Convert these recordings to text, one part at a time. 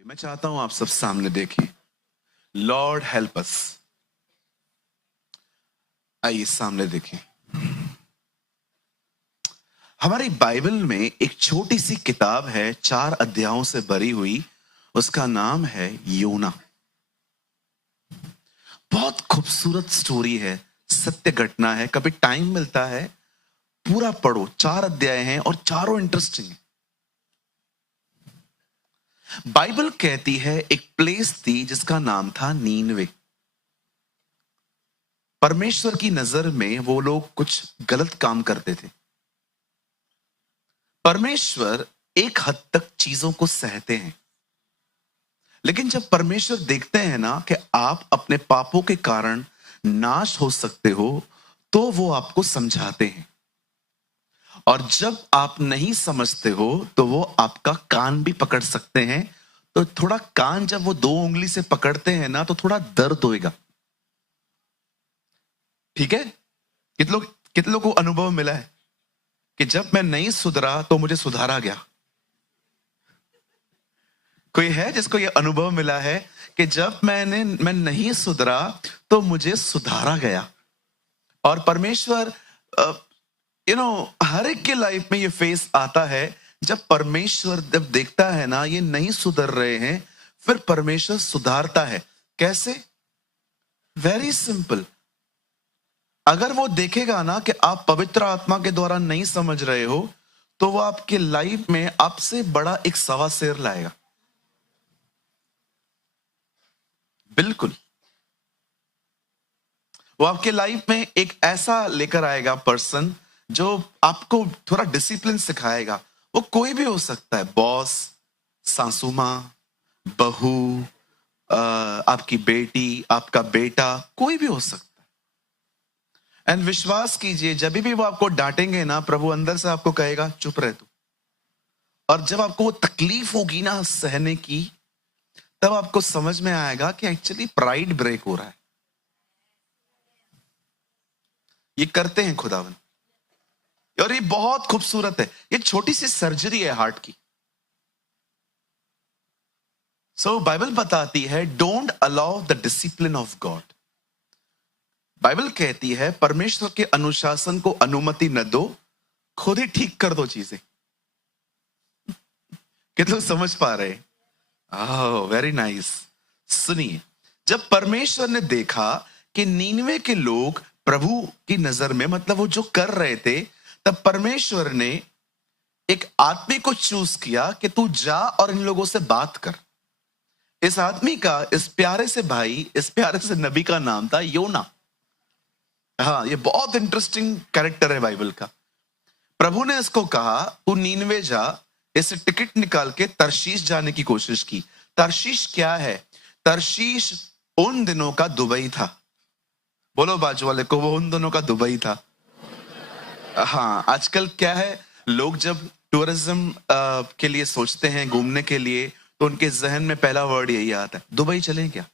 मैं चाहता हूं आप सब सामने देखिए। Lord help us. आइए सामने देखिए। हमारी बाइबल में एक छोटी सी किताब है, 4 अध्यायों से भरी हुई। उसका नाम है योना। बहुत खूबसूरत स्टोरी है, सत्य घटना है। कभी टाइम मिलता है पूरा पढ़ो। 4 अध्याय हैं और चारों इंटरेस्टिंग है। बाइबल कहती है एक प्लेस थी जिसका नाम था नीनवे। परमेश्वर की नजर में वो लोग कुछ गलत काम करते थे। परमेश्वर एक हद तक चीजों को सहते हैं, लेकिन जब परमेश्वर देखते हैं ना कि आप अपने पापों के कारण नाश हो सकते हो, तो वो आपको समझाते हैं। और जब आप नहीं समझते हो तो वो आपका कान भी पकड़ सकते हैं। तो थोड़ा कान जब वो 2 उंगली से पकड़ते हैं ना, तो थोड़ा दर्द होएगा। ठीक है? कितने लोगों को अनुभव मिला है कि जब मैं नहीं सुधरा तो मुझे सुधारा गया? कोई है जिसको ये अनुभव मिला है कि जब मैं नहीं सुधरा तो मुझे सुधारा गया? और परमेश्वर हर एक के लाइफ में ये फेस आता है। जब परमेश्वर जब देखता है ना ये नहीं सुधर रहे हैं, फिर परमेश्वर सुधारता है। कैसे? Very simple. अगर वो देखेगा ना कि आप पवित्र आत्मा के द्वारा नहीं समझ रहे हो, तो वो आपके लाइफ में आपसे बड़ा एक सवा शेर लाएगा। बिल्कुल। वो आपके लाइफ में एक ऐसा लेकर आएगा पर्सन जो आपको थोड़ा डिसिप्लिन सिखाएगा। वो कोई भी हो सकता है, बॉस, सासू माँ, बहू, आपकी बेटी, आपका बेटा, कोई भी हो सकता है। एंड विश्वास कीजिए, जब भी वो आपको डांटेंगे ना, प्रभु अंदर से आपको कहेगा चुप रह तू। और जब आपको वो तकलीफ होगी ना सहने की, तब आपको समझ में आएगा कि एक्चुअली प्राइड ब्रेक हो रहा है। ये करते हैं खुदावन, और ये बहुत खूबसूरत है। ये छोटी सी सर्जरी है हार्ट की। सो बाइबल बताती है don't allow the discipline of God. Bible कहती है परमेश्वर के अनुशासन को अनुमति न दो, खुद ही ठीक कर दो चीजें। कितने लोग समझ पा रहे हैं? Very nice. सुनिए, जब परमेश्वर ने देखा कि नीनवे के लोग प्रभु की नजर में, मतलब वो जो कर रहे थे, तब परमेश्वर ने एक आदमी को चूज किया कि तू जा और इन लोगों से बात कर। इस आदमी का, इस प्यारे से भाई, इस प्यारे से नबी का नाम था योना। हाँ, ये बहुत इंटरेस्टिंग कैरेक्टर है बाइबल का। प्रभु ने इसको कहा तू नीनवे जा, इसे टिकट निकाल के तरशीश जाने की कोशिश की। तरशीश क्या है? तरशीश उन दिनों का दुबई था। बोलो बाजू वाले को, वो उन दिनों का दुबई था। हाँ, आजकल क्या है, लोग जब टूरिज्म के लिए सोचते हैं, घूमने के लिए, तो उनके जहन में पहला वर्ड यही आता है, दुबई चलें क्या?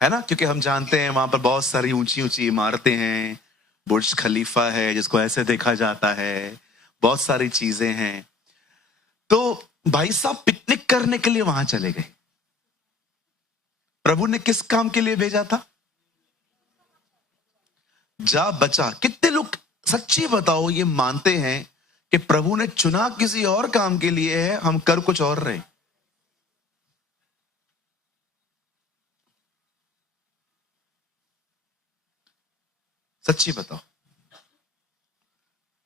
है ना? क्योंकि हम जानते हैं वहां पर बहुत सारी ऊंची ऊंची इमारतें हैं, बुर्ज खलीफा है जिसको ऐसे देखा जाता है, बहुत सारी चीजें हैं। तो भाई साहब पिकनिक करने के लिए वहां चले गए। प्रभु ने किस काम के लिए भेजा था? जा बचा। कितने लोग सच्ची बताओ ये मानते हैं कि प्रभु ने चुना किसी और काम के लिए है, हम कर कुछ और रहे? सच्ची बताओ,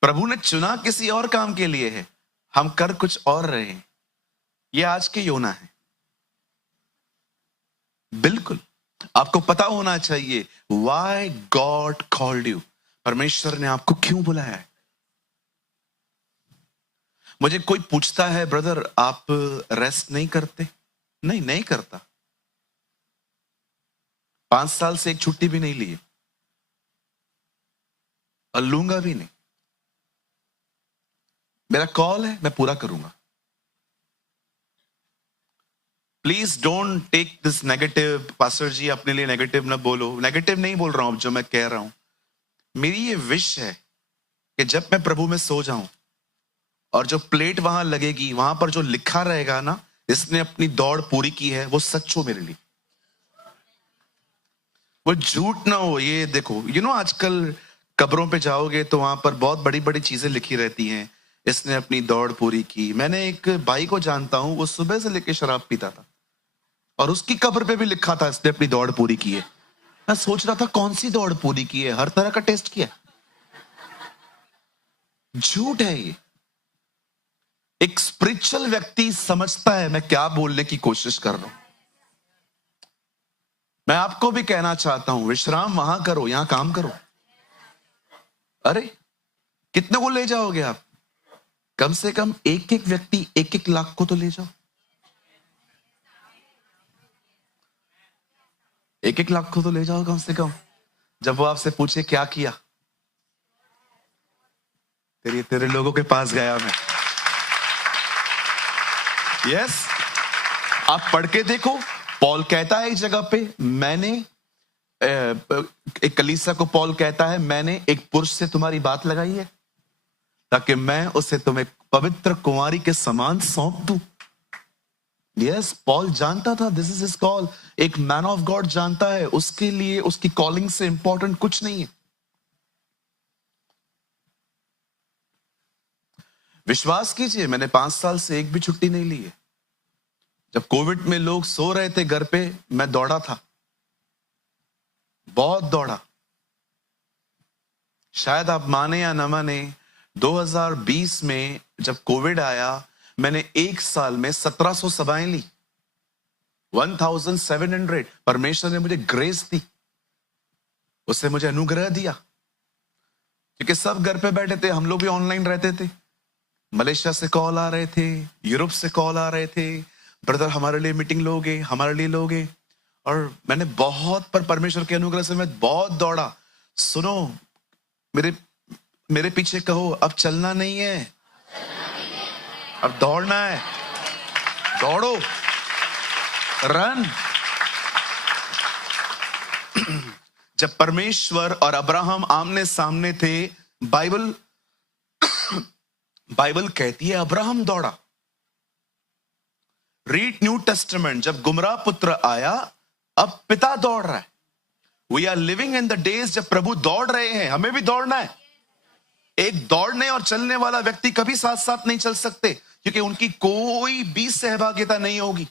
प्रभु ने चुना किसी और काम के लिए है, हम कर कुछ और रहे हैं। ये आज के योना है। बिल्कुल। आपको पता होना चाहिए व्हाई गॉड कॉल्ड यू। परमेश्वर ने आपको क्यों बुलाया है। मुझे कोई पूछता है, ब्रदर आप रेस्ट नहीं करते? नहीं, नहीं करता। 5 साल से एक छुट्टी भी नहीं ली है, और लूंगा भी नहीं। मेरा कॉल है, मैं पूरा करूंगा। Please don't take this negative. Pastor ji अपने लिए नेगेटिव ना बोलो। नेगेटिव नहीं बोल रहा हूं, जो मैं कह रहा हूं, मेरी ये विश है कि जब मैं प्रभु में सो जाऊं और जो प्लेट वहां लगेगी, वहां पर जो लिखा रहेगा ना, इसने अपनी दौड़ पूरी की है, वो सच हो मेरे लिए, वो झूठ ना हो। ये देखो, आजकल कब्रों पे जाओगे तो वहां पर बहुत बड़ी बड़ी चीजें लिखी रहती हैं, इसने अपनी दौड़ पूरी की। मैंने एक भाई को जानता हूं, वो सुबह से लेकर शराब पीता था और उसकी कब्र पे भी लिखा था इसने अपनी दौड़ पूरी की है। मैं सोच रहा था कौन सी दौड़ पूरी की है, हर तरह का टेस्ट किया। झूठ है ये। एक स्पिरिचुअल व्यक्ति समझता है मैं क्या बोलने की कोशिश कर रहा हूं। मैं आपको भी कहना चाहता हूं, विश्राम वहां करो, यहां काम करो। अरे कितने को ले जाओगे आप? कम से कम एक एक व्यक्ति 1-1 लाख को तो ले जाओ। 1-1 लाख को तो ले जाओ कम से कम। जब वो आपसे पूछे क्या किया, तेरे लोगों के पास गया मैं। यस, आप पढ़ के देखो, पॉल कहता है एक जगह पे, मैंने एक कलीसिया को पॉल कहता है, मैंने एक पुरुष से तुम्हारी बात लगाई है ताकि मैं उसे तुम्हें पवित्र कुंवारी के समान सौंप दूं। यस, पॉल जानता था दिस इज हिज कॉल। एक मैन ऑफ गॉड जानता है उसके लिए उसकी कॉलिंग से इंपॉर्टेंट कुछ नहीं है। विश्वास कीजिए, मैंने 5 साल से एक भी छुट्टी नहीं ली है। जब कोविड में लोग सो रहे थे घर पे, मैं दौड़ा था, बहुत दौड़ा। शायद आप माने या न माने, 2020 में जब कोविड आया, मैंने एक साल में 1700 सभाएं ली, 1700। परमेश्वर ने मुझे ग्रेस दी, उससे मुझे अनुग्रह दिया, क्योंकि सब घर पे बैठे थे, हम लोग भी ऑनलाइन रहते थे। मलेशिया से कॉल आ रहे थे, यूरोप से कॉल आ रहे थे, ब्रदर हमारे लिए मीटिंग लोगे, हमारे लिए लोगे। और मैंने बहुत, पर परमेश्वर के अनुग्रह से मैं बहुत दौड़ा। सुनो, मेरे पीछे कहो, अब चलना नहीं है, अब दौड़ना है। दौड़ो, रन। जब परमेश्वर और अब्राहम आमने सामने थे, बाइबल कहती है अब्राहम दौड़ा। रीड न्यू टेस्टामेंट, जब गुमराह पुत्र आया, अब पिता दौड़ रहा है। We are living in the days जब प्रभु दौड़ रहे हैं, हमें भी दौड़ना है। एक दौड़ने और चलने वाला व्यक्ति कभी साथ साथ नहीं चल सकते, क्योंकि उनकी कोई भी सहभागिता नहीं होगी।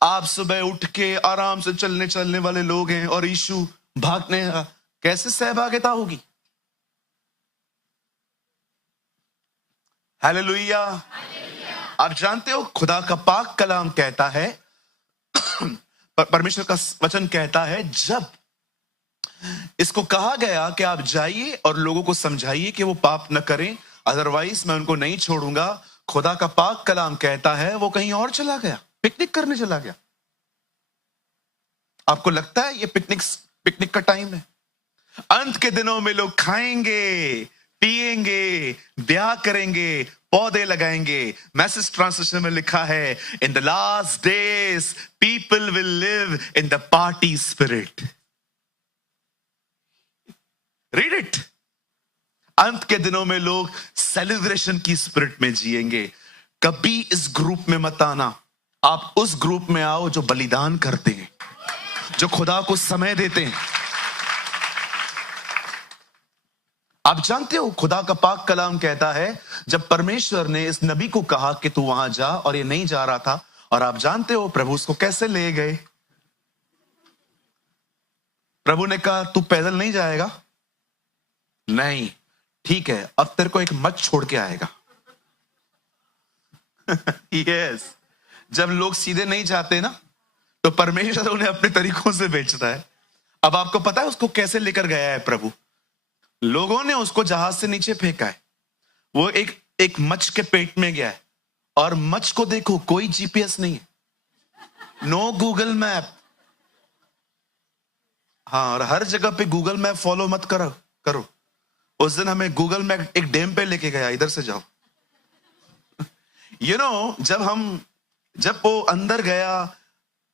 आप सुबह उठ के आराम से चलने वाले लोग हैं और यीशु भागने, कैसे सहभागिता होगी? हालेलुया। आप जानते हो, खुदा का पाक कलाम कहता है, परमेश्वर का वचन कहता है, जब इसको कहा गया कि आप जाइए और लोगों को समझाइए कि वो पाप न करें, अदरवाइज मैं उनको नहीं छोड़ूंगा, खुदा का पाक कलाम कहता है वो कहीं और चला गया, पिकनिक करने चला गया। आपको लगता है ये पिकनिक का टाइम है? अंत के दिनों में लोग खाएंगे, पिएंगे, ब्याह करेंगे, पौधे लगाएंगे। मैसेज ट्रांसलेशन में लिखा है, in the last days people will live in the party spirit. Read it. अंत के दिनों में लोग सेलिब्रेशन की स्पिरिट में जिएंगे। कभी इस ग्रुप में मत आना, आप उस ग्रुप में आओ जो बलिदान करते हैं, जो खुदा को समय देते हैं। आप जानते हो, खुदा का पाक कलाम कहता है, जब परमेश्वर ने इस नबी को कहा कि तू वहां जा, और ये नहीं जा रहा था, और आप जानते हो प्रभु उसको कैसे ले गए। प्रभु ने कहा तू पैदल नहीं जाएगा, नहीं, ठीक है, अब तेरे को एक मत छोड़ के आएगा। यस, जब लोग सीधे नहीं जाते ना, तो परमेश्वर उन्हें अपने तरीकों से बेचता है। अब आपको पता है उसको कैसे लेकर गया है प्रभु? लोगों ने उसको जहाज से नीचे फेंका है, वो एक मच्छ के पेट में गया है, और मच्छ को देखो, कोई जीपीएस नहीं है, नो गूगल मैप। हाँ, और हर जगह पे गूगल मैप फॉलो मत करो। उस दिन हमें गूगल मैप एक डैम पे लेके गया, इधर से जाओ। जब वो अंदर गया,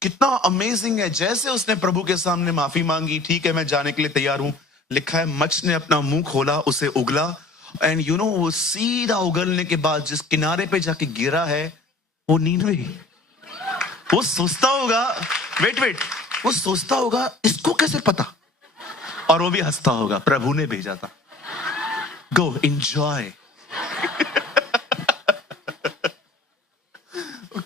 कितना अमेजिंग है। जैसे उसने प्रभु के सामने माफी मांगी, ठीक है मैं जाने के लिए तैयार हूं, लिखा है मच्छ ने अपना मुंह खोला, उसे उगला, एंड वो सीधा उगलने के बाद जिस किनारे पे जाके गिरा है, वो नीनवे, वो सोचता होगा, वेट वेट, वो सोचता होगा इसको कैसे पता, और वो भी हंसता होगा, प्रभु ने भेजा था, गो एंजॉय।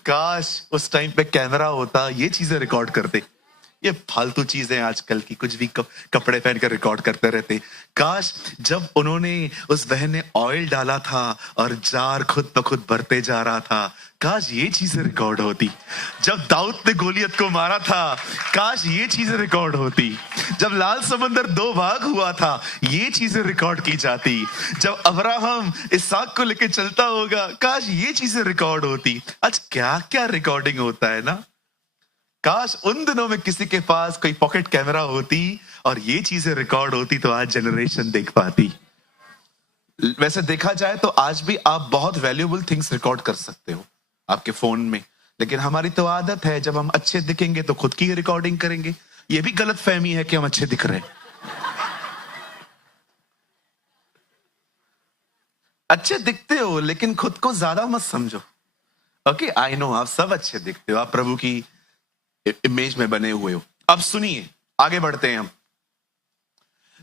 काश उस टाइम पे कैमरा होता, ये चीजें रिकॉर्ड करते। ये फालतू चीजें आजकल की, कुछ भी कपड़े पहनकर रिकॉर्ड करते रहते। काश जब उन्होंने, उस बहन ने ऑयल डाला था और जार खुद ब खुद भरते जा रहा था, काश ये चीजें रिकॉर्ड होती। जब दाऊद ने गोलियत को मारा था, काश ये चीजें रिकॉर्ड होती। जब लाल समंदर दो भाग हुआ था, ये चीजें रिकॉर्ड की जाती। जब अब्राहम इसहाक को लेके चलता होगा, काश ये चीजें रिकॉर्ड होती। आज क्या क्या रिकॉर्डिंग होता है ना। काश उन दिनों में किसी के पास कोई पॉकेट कैमरा होती और ये चीजें रिकॉर्ड होती, तो आज जनरेशन देख पाती। वैसे देखा जाए तो आज भी आप बहुत वैल्यूएबल थिंग्स रिकॉर्ड कर सकते हो आपके फोन में, लेकिन हमारी तो आदत है जब हम अच्छे दिखेंगे तो खुद की रिकॉर्डिंग करेंगे। ये भी गलत फहमी है कि हम अच्छे दिख रहे हैं। अच्छे दिखते हो लेकिन खुद को ज्यादा मत समझो। ओके, आई नो आप सब अच्छे दिखते हो, आप प्रभु की इमेज में बने हुए हो। अब सुनिए, आगे बढ़ते हैं हम।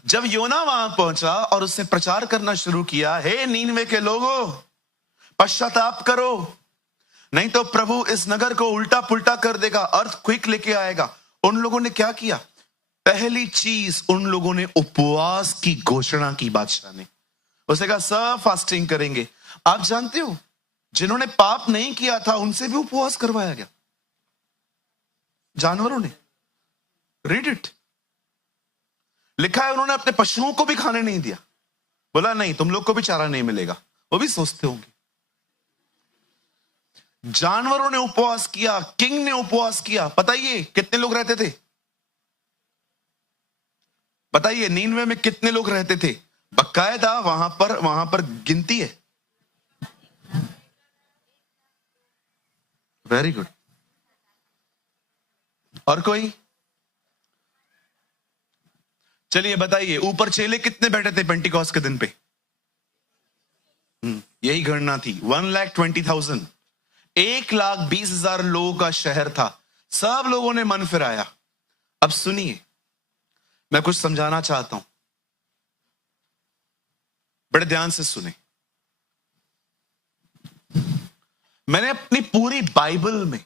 जब योना वहां पहुंचा और उसने प्रचार करना शुरू किया, हे नीनवे के लोगों, पश्चाताप करो, नहीं तो प्रभु इस नगर को उल्टा पुल्टा कर देगा, अर्थक्वेक लेके आएगा। उन लोगों ने क्या किया? पहली चीज, उन लोगों ने उपवास की घोषणा की। बादशाह ने उसने कहा सब फास्टिंग करेंगे। आप जानते हो जिन्होंने पाप नहीं किया था उनसे भी उपवास करवाया गया, जानवरों ने। रीड इट, लिखा है उन्होंने अपने पशुओं को भी खाने नहीं दिया। बोला नहीं, तुम लोग को भी चारा नहीं मिलेगा। वो भी सोचते होंगे। जानवरों ने उपवास किया, किंग ने उपवास किया। बताइए कितने लोग रहते थे? बताइए नीनवे में कितने लोग रहते थे? बकायदा वहां पर गिनती है। Very good. और कोई? चलिए बताइए, ऊपर चेले कितने बैठे थे पेंटिकॉस्ट के दिन पे? यही गणना थी, 1,20,000। 1,20,000 लोगों का शहर था। सब लोगों ने मन फिराया। अब सुनिए, मैं कुछ समझाना चाहता हूं, बड़े ध्यान से सुने। मैंने अपनी पूरी बाइबल में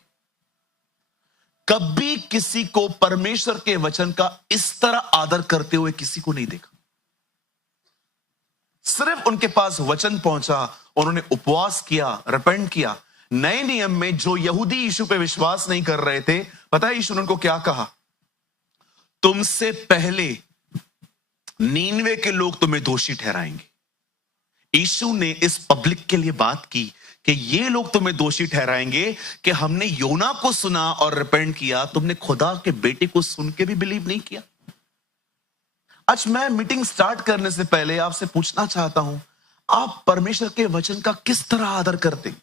कभी किसी को परमेश्वर के वचन का इस तरह आदर करते हुए किसी को नहीं देखा। सिर्फ उनके पास वचन पहुंचा, उन्होंने उपवास किया, रिपेंट किया। नए नियम में जो यहूदी यीशु पे विश्वास नहीं कर रहे थे, पता है यीशु ने उनको क्या कहा? तुमसे पहले नीनवे के लोग तुम्हें दोषी ठहराएंगे। यीशु ने इस पब्लिक के लिए बात की कि ये लोग तुम्हें दोषी ठहराएंगे कि हमने योना को सुना और रिपेंट किया, तुमने खुदा के बेटे को सुन के भी बिलीव नहीं किया। आज मैं मीटिंग स्टार्ट करने से पहले आपसे पूछना चाहता हूं, आप परमेश्वर के वचन का किस तरह आदर करते?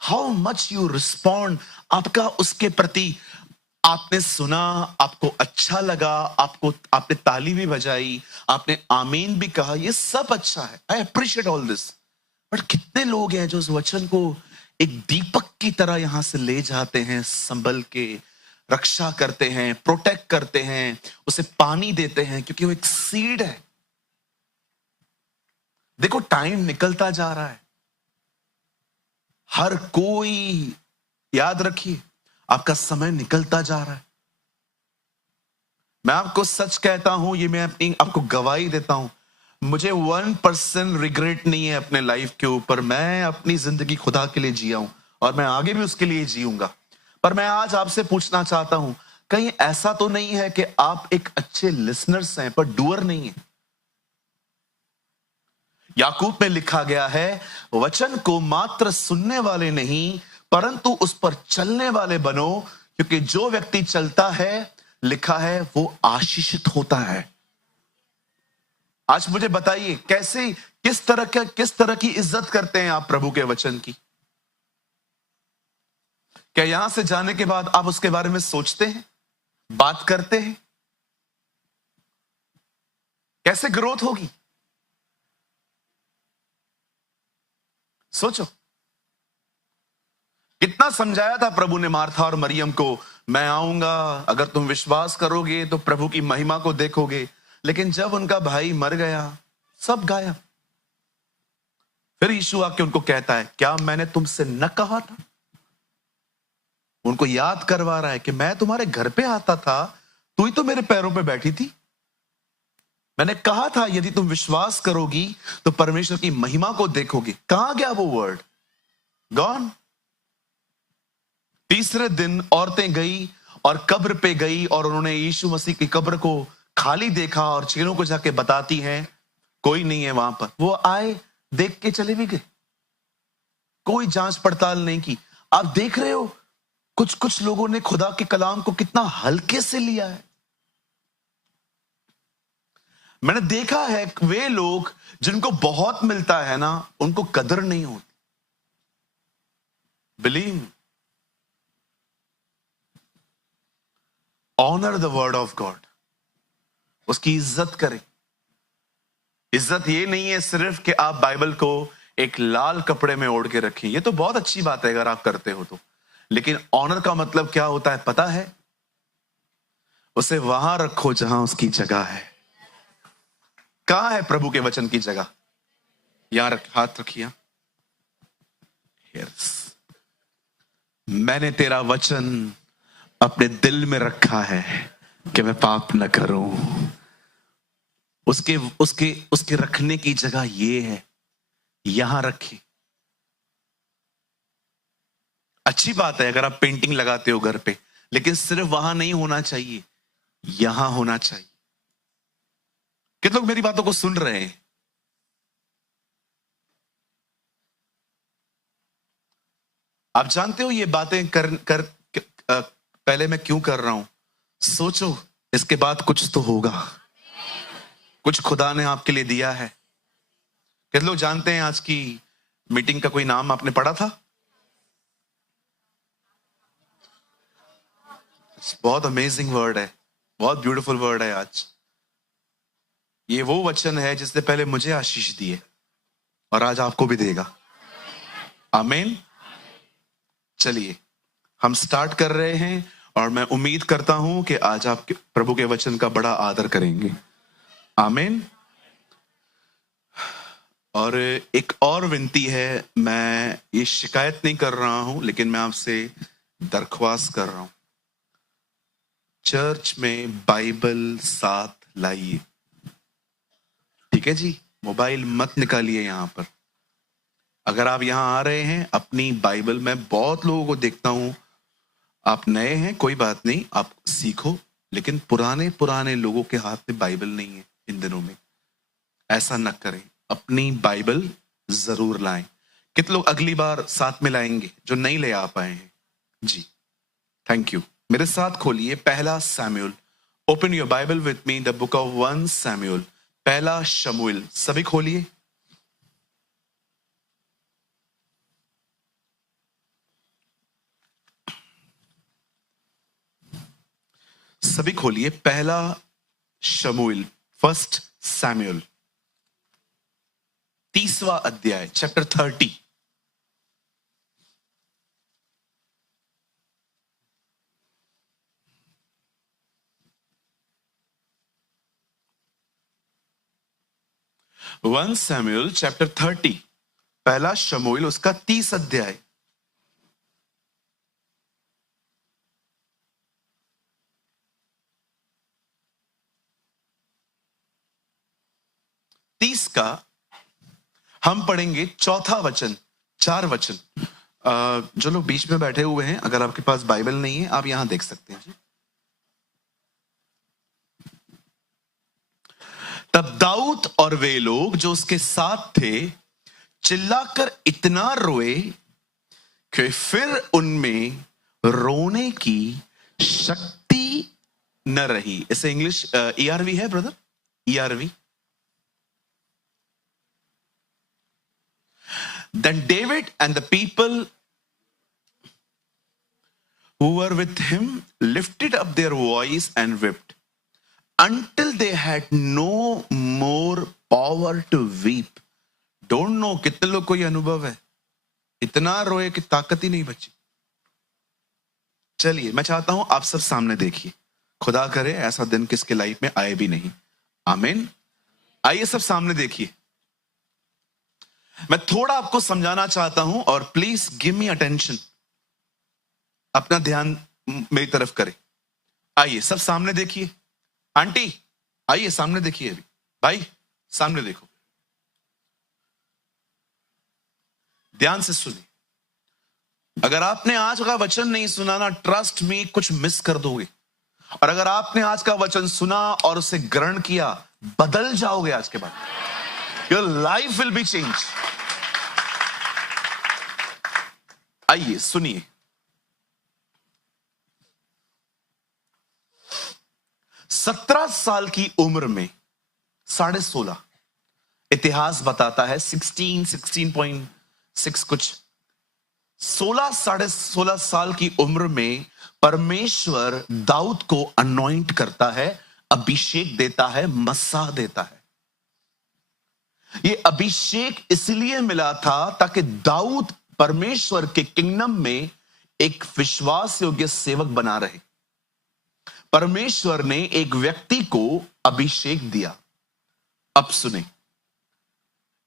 How much you respond? आपका उसके प्रति, आपने सुना, आपको अच्छा लगा, आपने ताली भी बजाई, आपने आमीन भी कहा, ये सब अच्छा है। I appreciate all this. But कितने लोग हैं जो उस वचन को एक दीपक की तरह यहां से ले जाते हैं, संभल के रक्षा करते हैं, प्रोटेक्ट करते हैं, उसे पानी देते हैं, क्योंकि वो एक सीड है। देखो टाइम निकलता जा रहा है। हर कोई, याद रखिए, आपका समय निकलता जा रहा है। मैं आपको सच कहता हूं, ये मैं अपनी आपको गवाही देता हूं, मुझे 1% रिग्रेट नहीं है अपने लाइफ के ऊपर। मैं अपनी जिंदगी खुदा के लिए जिया हूं और मैं आगे भी उसके लिए जीऊंगा। पर मैं आज आपसे पूछना चाहता हूं, कहीं ऐसा तो नहीं है कि आप एक अच्छे लिसनर्स हैं पर डूअर नहीं है? याकूब में लिखा गया है, वचन को मात्र सुनने वाले नहीं परंतु उस पर चलने वाले बनो, क्योंकि जो व्यक्ति चलता है, लिखा है, वो आशीषित होता है। आज मुझे बताइए, कैसे, किस तरह की इज्जत करते हैं आप प्रभु के वचन की? क्या यहां से जाने के बाद आप उसके बारे में सोचते हैं, बात करते हैं? कैसे ग्रोथ होगी? सोचो। कितना समझाया था प्रभु ने मार्था और मरियम को, मैं आऊंगा, अगर तुम विश्वास करोगे तो प्रभु की महिमा को देखोगे। लेकिन जब उनका भाई मर गया, सब गायब। फिर यीशु आके उनको कहता है, क्या मैंने तुमसे न कहा था? उनको याद करवा रहा है कि मैं तुम्हारे घर पे आता था, तू ही तो मेरे पैरों पे बैठी थी। मैंने कहा था यदि तुम विश्वास करोगी तो परमेश्वर की महिमा को देखोगे। कहां गया वो वर्ड? गॉन। तीसरे दिन औरतें गई और कब्र पे गई और उन्होंने यीशु मसीह की कब्र को खाली देखा और चेलों को जाके बताती हैं कोई नहीं है वहां पर। वो आए, देख के चले भी गए, कोई जांच पड़ताल नहीं की। आप देख रहे हो कुछ कुछ लोगों ने खुदा के कलाम को कितना हल्के से लिया है। मैंने देखा है वे लोग जिनको बहुत मिलता है ना, उनको कदर नहीं होती। Believe, honour the word of God, उसकी इज्जत करें। इज्जत ये नहीं है सिर्फ कि आप बाइबल को एक लाल कपड़े में ओढ़ के रखें, ये तो बहुत अच्छी बात है अगर आप करते हो तो। लेकिन ऑनर का मतलब क्या होता है पता है? उसे वहां रखो जहां उसकी जगह है। कहां है प्रभु के वचन की जगह? यहां रख, हाथ रखिए। मैंने तेरा वचन अपने दिल में रखा है कि मैं पाप न करूं। उसके उसके उसके रखने की जगह ये है, यहां रखी। अच्छी बात है अगर आप पेंटिंग लगाते हो घर पे, लेकिन सिर्फ वहां नहीं होना चाहिए, यहां होना चाहिए। कितने लोग मेरी बातों को सुन रहे हैं? आप जानते हो ये बातें पहले मैं क्यों कर रहा हूं? सोचो, इसके बाद कुछ तो होगा, कुछ खुदा ने आपके लिए दिया है। कितने लोग जानते हैं आज की मीटिंग का कोई नाम आपने पढ़ा था? बहुत अमेजिंग वर्ड है, बहुत ब्यूटीफुल वर्ड है। आज ये वो वचन है जिसने पहले मुझे आशीष दिए और आज आपको भी देगा। आमीन। चलिए हम स्टार्ट कर रहे हैं और मैं उम्मीद करता हूं कि आज आप प्रभु के वचन का बड़ा आदर करेंगे। आमीन। और एक और विनती है, मैं ये शिकायत नहीं कर रहा हूं लेकिन मैं आपसे दरख्वास्त कर रहा हूं, चर्च में बाइबल साथ लाइए। ठीक है जी, मोबाइल मत निकालिए यहां पर। अगर आप यहां आ रहे हैं अपनी बाइबल, मैं बहुत लोगों को देखता हूं, आप नए हैं कोई बात नहीं, आप सीखो, लेकिन पुराने पुराने लोगों के हाथ में बाइबल नहीं है इन दिनों में। ऐसा न करें, अपनी बाइबल जरूर लाएं। कितने लोग अगली बार साथ में लाएंगे जो नहीं ले आ पाए हैं? जी थैंक यू। मेरे साथ खोलिए पहला Samuel. Open your Bible with me, the book of 1 Samuel, पहला शमूएल। सभी खोलिए। सभी खोलिए पहला शमूएल, 1 सैमुएल, 30वां अध्याय, चैप्टर 30। वन सैमुएल चैप्टर 30, पहला शमूएल उसका 30 अध्याय। का हम पढ़ेंगे चौथा वचन, 4 वचन। जो लोग बीच में बैठे हुए हैं, अगर आपके पास बाइबल नहीं है आप यहां देख सकते हैं जी। तब दाऊद और वे लोग जो उसके साथ थे चिल्लाकर इतना रोए कि फिर उनमें रोने की शक्ति न रही। इसे इंग्लिश ERV है brother, ERV। Then David and the people who were with him lifted up their voice and wept until they had no more power to weep. Don't know कितने लोग को ये अनुभव है, इतना रोए कि ताकत ही नहीं बची। चलिए, मैं चाहता हूं आप सब सामने देखिए। खुदा करे ऐसा दिन किसके लाइफ में आए भी नहीं। आमीन। आइए सब सामने देखिए। मैं थोड़ा आपको समझाना चाहता हूं और प्लीज गिव मी अटेंशन। अपना ध्यान मेरी तरफ करें। आइए सब सामने देखिए। आंटी आइए सामने देखिए। अभी भाई सामने देखो, ध्यान से सुनिए। अगर आपने आज का वचन नहीं सुना ना, ट्रस्ट मी, कुछ मिस कर दोगे। और अगर आपने आज का वचन सुना और उसे ग्रहण किया, बदल जाओगे आज के बाद। Your life will be change. आइए सुनिए। सत्रह साल की उम्र में 16.5, इतिहास बताता है 16.6 कुछ, 16.5 साल की उम्र में परमेश्वर दाऊद को अनॉइंट करता है, अभिषेक देता है, मस्सा देता है। यह अभिषेक इसलिए मिला था ताकि दाऊद परमेश्वर के किंगडम में एक विश्वास योग्य सेवक बना रहे। परमेश्वर ने एक व्यक्ति को अभिषेक दिया। अब सुने,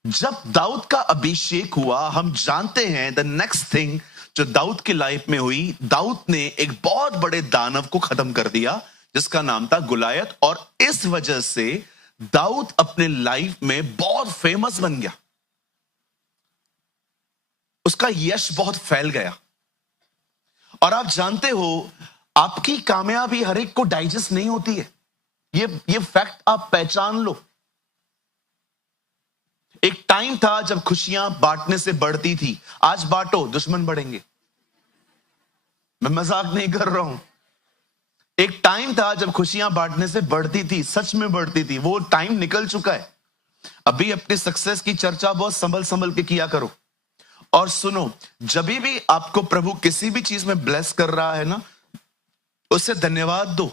जब दाऊद का अभिषेक हुआ, हम जानते हैं द नेक्स्ट थिंग जो दाऊद की लाइफ में हुई, दाऊद ने एक बहुत बड़े दानव को खत्म कर दिया जिसका नाम था गुलायत। और इस वजह से दाऊद अपने लाइफ में बहुत फेमस बन गया। उसका यश बहुत फैल गया। और आप जानते हो, आपकी कामयाबी हर एक को डाइजेस्ट नहीं होती है। ये फैक्ट आप पहचान लो। एक टाइम था जब खुशियां बांटने से बढ़ती थी। आज बांटो, दुश्मन बढ़ेंगे। मैं मजाक नहीं कर रहा हूं। एक टाइम था जब खुशियां बांटने से बढ़ती थी, सच में बढ़ती थी। वो टाइम निकल चुका है। अभी अपनी सक्सेस की चर्चा बहुत संभल संभल के किया करो। और सुनो, जब भी आपको प्रभु किसी भी चीज में ब्लेस कर रहा है ना, उसे धन्यवाद दो,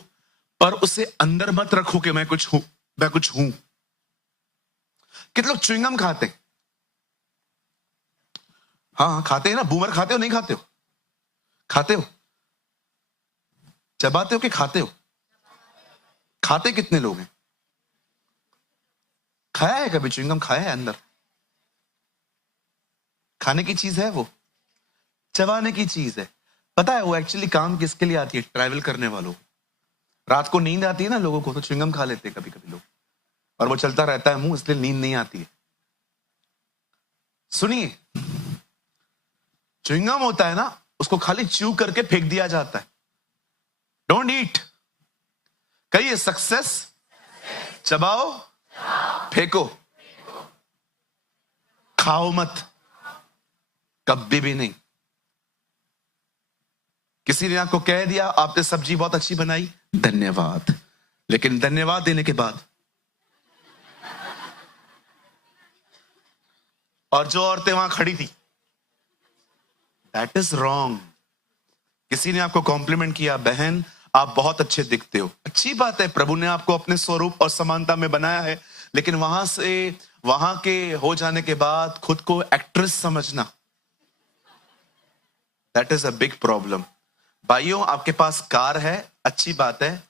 पर उसे अंदर मत रखो कि मैं कुछ हूं, मैं कुछ हूं। कितने लोग च्युइंगम खाते? हाँ खाते हैं ना। बूमर खाते हो नहीं खाते हो? खाते हो? चबाते हो कि खाते हो? खाते कितने लोग हैं? खाया है कभी च्युइंगम? खाया है अंदर? खाने की चीज है वो, चबाने की चीज है। पता है वो एक्चुअली काम किसके लिए आती है? ट्रैवल करने वालों। रात को नींद आती है ना लोगों को, तो च्युइंगम खा लेते हैं कभी कभी लोग, और वो चलता रहता है मुंह, इसलिए नींद नहीं आती है। सुनिए, च्युइंगम होता है ना, उसको खाली च्यू करके फेंक दिया जाता है। Don't eat. कहिए सक्सेस, चबाओ, फेंको, खाओ मत, कभी भी नहीं। किसी ने आपको कह दिया आपने सब्जी बहुत अच्छी बनाई, धन्यवाद, लेकिन धन्यवाद देने के बाद, और जो औरतें वहां खड़ी थी, दैट इज रॉन्ग। किसी ने आपको कॉम्प्लीमेंट किया, बहन आप बहुत अच्छे दिखते हो, अच्छी बात है, प्रभु ने आपको अपने स्वरूप और समानता में बनाया है, लेकिन वहां से वहां के हो जाने के बाद खुद को एक्ट्रेस समझना, that is a big problem. भाइयों, आपके पास कार है, अच्छी बात है,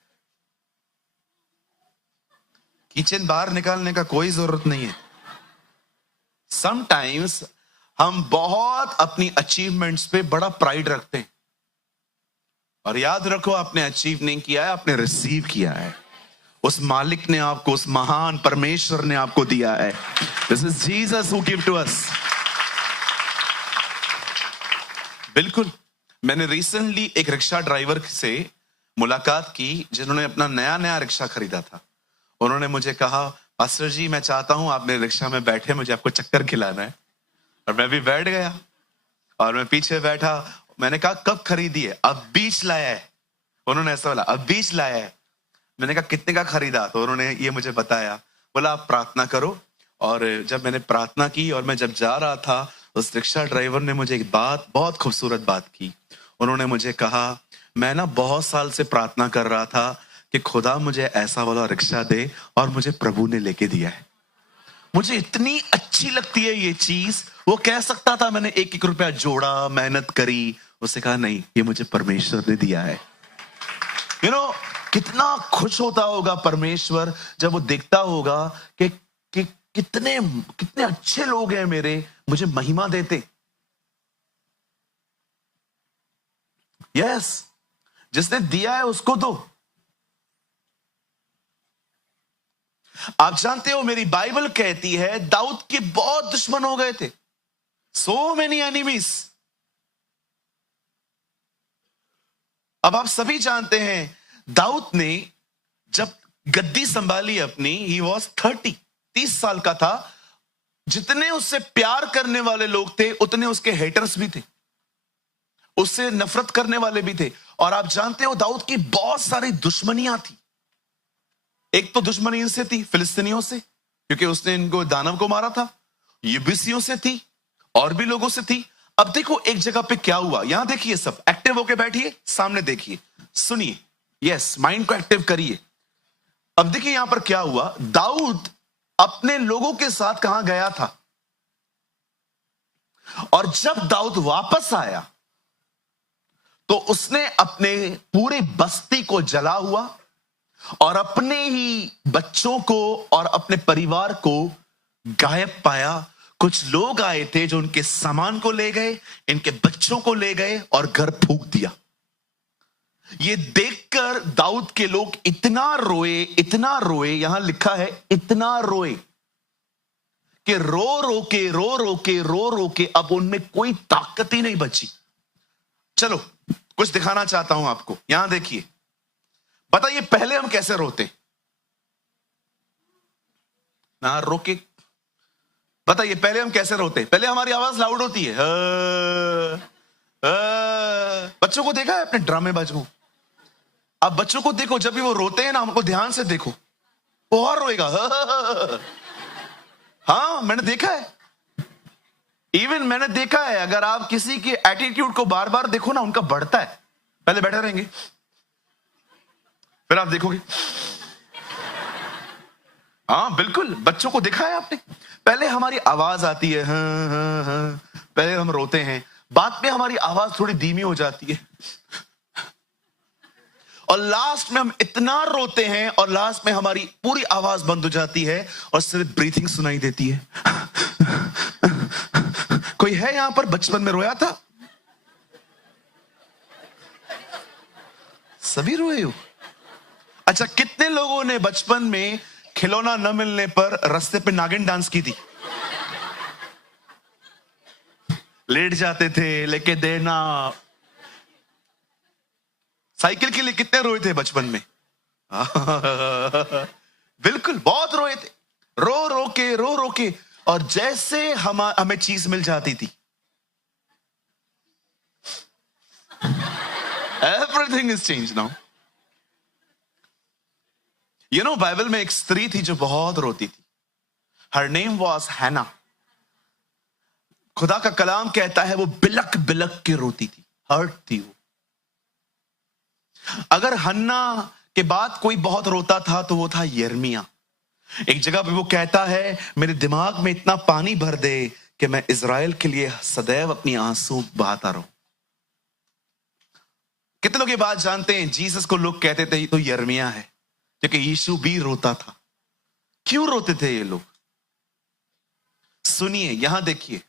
किचन बाहर निकालने का कोई जरूरत नहीं है। समटाइम्स हम बहुत अपनी अचीवमेंट्स पे बड़ा प्राइड रखते हैं, और याद रखो आपने अचीव नहीं किया है, आपने रिसीव किया है। उस मालिक ने आपको, उस महान परमेश्वर ने आपको दिया है। This is Jesus who give to us. बिल्कुल। मैंने रिसेंटली एक रिक्शा ड्राइवर से मुलाकात की जिन्होंने अपना नया नया रिक्शा खरीदा था। उन्होंने मुझे कहा, पास्टर जी मैं चाहता हूं आप मेरे रिक्शा में बैठे, मुझे आपको चक्कर खिलाना है। और मैं भी बैठ गया और मैं पीछे बैठा। मैंने कहा कब खरीदी है? अब बीच लाया है। उन्होंने ऐसा बोला, अब बीच लाया है। मैंने कहा कितने का खरीदा? तो उन्होंने ये मुझे बताया, बोला आप प्रार्थना करो। और जब मैंने प्रार्थना की और मैं जब जा रहा था, उस रिक्शा ड्राइवर ने मुझे एक बात, बहुत खूबसूरत बात की। उन्होंने मुझे कहा, मैं ना बहुत साल से प्रार्थना कर रहा था कि खुदा मुझे ऐसा वाला रिक्शा दे, और मुझे प्रभु ने लेके दिया है। मुझे इतनी अच्छी लगती है ये चीज। वो कह सकता था मैंने 1-1 रुपया जोड़ा, मेहनत करी, उसने कहा नहीं, ये मुझे परमेश्वर ने दिया है। यू नो, कितना खुश होता होगा परमेश्वर जब वो देखता होगा कि कितने कितने अच्छे लोग हैं मेरे, मुझे महिमा देते। यस, जिसने दिया है उसको दो। आप जानते हो, मेरी बाइबल कहती है दाऊद के बहुत दुश्मन हो गए थे, सो मेनी एनिमीज। अब आप सभी जानते हैं, दाऊद ने जब गद्दी संभाली अपनी, ही वॉज 30 साल का था। जितने उससे प्यार करने वाले लोग थे उतने उसके हेटर्स भी थे, उससे नफरत करने वाले भी थे। और आप जानते हो, दाऊद की बहुत सारी दुश्मनियां थी। एक तो दुश्मनी इनसे थी, फिलिस्तीनियों से, क्योंकि उसने इनको दानव को मारा था। यबूसियों से थी, और भी लोगों से थी। अब देखो एक जगह पे क्या हुआ, यहां देखिए, सब एक्टिव होके बैठिए, सामने देखिए, सुनिए, यस, माइंड को एक्टिव करिए। अब देखिए यहां पर क्या हुआ। दाऊद अपने लोगों के साथ कहां गया था, और जब दाऊद वापस आया तो उसने अपने पूरे बस्ती को जला हुआ और अपने ही बच्चों को और अपने परिवार को गायब पाया। कुछ लोग आए थे जो उनके सामान को ले गए, इनके बच्चों को ले गए और घर फूंक दिया। ये देखकर दाऊद के लोग इतना रोए, यहां लिखा है इतना रोए कि रो रो के अब उनमें कोई ताकत ही नहीं बची। चलो कुछ दिखाना चाहता हूं आपको, यहां देखिए। बताइए पहले हम कैसे रोते ना, रोके, बताइए पहले हम कैसे रोते। पहले हमारी आवाज लाउड होती है, बच्चों को देखा है अपने ड्रामेबाज को? अब बच्चों को देखो, जब भी वो रोते हैं ना, हमको ध्यान से देखो, वो और रोएगा। हाँ, मैंने देखा है, इवन मैंने देखा है, अगर आप किसी के एटीट्यूड को बार बार देखो ना, उनका बढ़ता है। पहले बैठे रहेंगे, फिर आप देखोगे। हाँ बिल्कुल, बच्चों को देखा है आपने, पहले हमारी आवाज आती है, हाँ, हाँ, हाँ, पहले हम रोते हैं, बाद में हमारी आवाज थोड़ी धीमी हो जाती है, और लास्ट में हम इतना रोते हैं और लास्ट में हमारी पूरी आवाज बंद हो जाती है और सिर्फ ब्रीथिंग सुनाई देती है। कोई है यहां पर बचपन में रोया था? सभी रोए हो? अच्छा, कितने लोगों ने बचपन में खिलौना न मिलने पर रास्ते पे नागिन डांस की थी? लेट जाते थे, लेके देना। साइकिल के लिए कितने रोए थे बचपन में? बिल्कुल, बहुत रोए थे, रो रो के, और जैसे हमें चीज मिल जाती थी, everything is change now. You know, Bible में एक स्त्री थी जो बहुत रोती थी। हर नेम वॉज हैना। खुदा का कलाम कहता है वो बिलक बिलक के रोती थी, हर्ट थी वो। अगर हन्ना के बाद कोई बहुत रोता था तो वो था यिर्मयाह। एक जगह पे वो कहता है, मेरे दिमाग में इतना पानी भर दे कि मैं इज़राइल के लिए सदैव अपनी आंसू बहाता रहूं। कितने लोग ये बात जानते हैं, जीसस को लोग कहते थे तो यिर्मयाह है, क्योंकि यीशु भी रोता था। क्यों रोते थे ये लोग? सुनिए, यहां देखिए,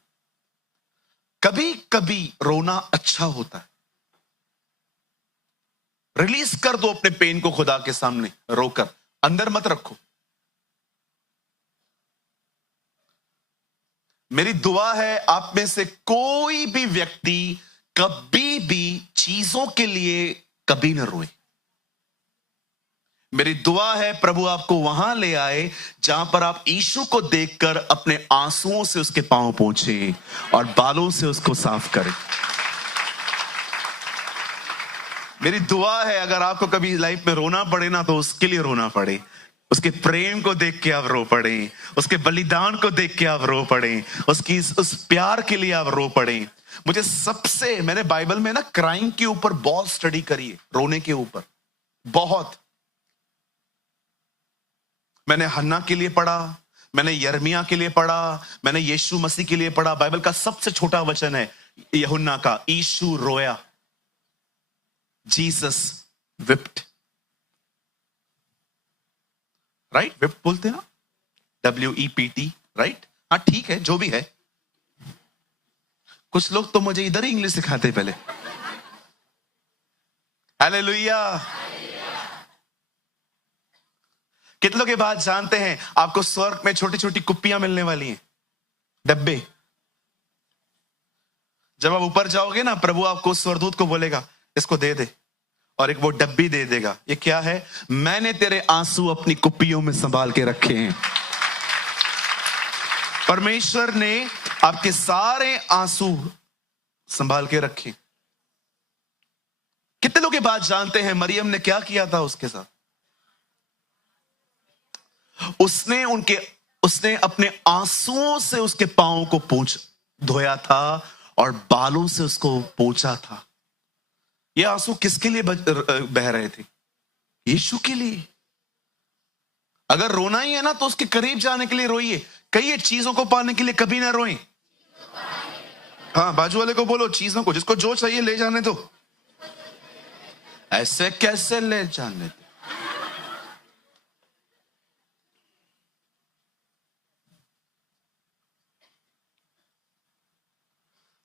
कभी कभी रोना अच्छा होता है। रिलीज कर दो अपने पेन को खुदा के सामने, रोकर, अंदर मत रखो। मेरी दुआ है आप में से कोई भी व्यक्ति कभी भी चीजों के लिए कभी न रोए। मेरी दुआ है प्रभु आपको वहां ले आए जहां पर आप यीशु को देखकर अपने आंसुओं से उसके पांव पोंछे और बालों से उसको साफ करें। मेरी दुआ है अगर आपको कभी लाइफ में रोना पड़े ना, तो उसके लिए रोना पड़े, उसके प्रेम को देख के आप रो पड़े, उसके बलिदान को देख के आप रो पड़े, उस प्यार के लिए आप रो पड़े। मैंने बाइबल में ना क्राइम के ऊपर बहुत स्टडी करी है, रोने के ऊपर बहुत। मैंने हन्ना के लिए पढ़ा, मैंने यिर्मयाह के लिए पढ़ा, मैंने यीशु मसीह के लिए पढ़ा। बाइबल का सबसे छोटा वचन है यूहन्ना का, यीशु रोया, जीसस विप्ट, राइट? विप्ट बोलते हैं ना, WEPT, राइट? हाँ ठीक है, जो भी है। कुछ लोग तो मुझे इधर ही इंग्लिश सिखाते पहले। हालेलुया। कितनों के बाद जानते हैं आपको स्वर्ग में छोटी छोटी कुप्पियां मिलने वाली हैं, डब्बे। जब आप ऊपर जाओगे ना, प्रभु आपको स्वरदूत को बोलेगा इसको दे दे, और एक वो डब्बी दे देगा। ये क्या है? मैंने तेरे आंसू अपनी कुप्पियों में संभाल के रखे हैं। परमेश्वर ने आपके सारे आंसू संभाल के रखे। कितने लोग ये बात जानते हैं मरियम ने क्या किया था उसके साथ? उसने अपने आंसुओं से उसके पांवों को धोया था और बालों से उसको पोंछा था। ये आंसू किसके लिए बह रहे थे? यीशु के लिए। अगर रोना ही है ना तो उसके करीब जाने के लिए रोइए। कई चीजों को पाने के लिए कभी ना रोएं। हाँ, बाजू वाले को बोलो चीजों को, जिसको जो चाहिए ले जाने दो। ऐसे कैसे ले जाने दो?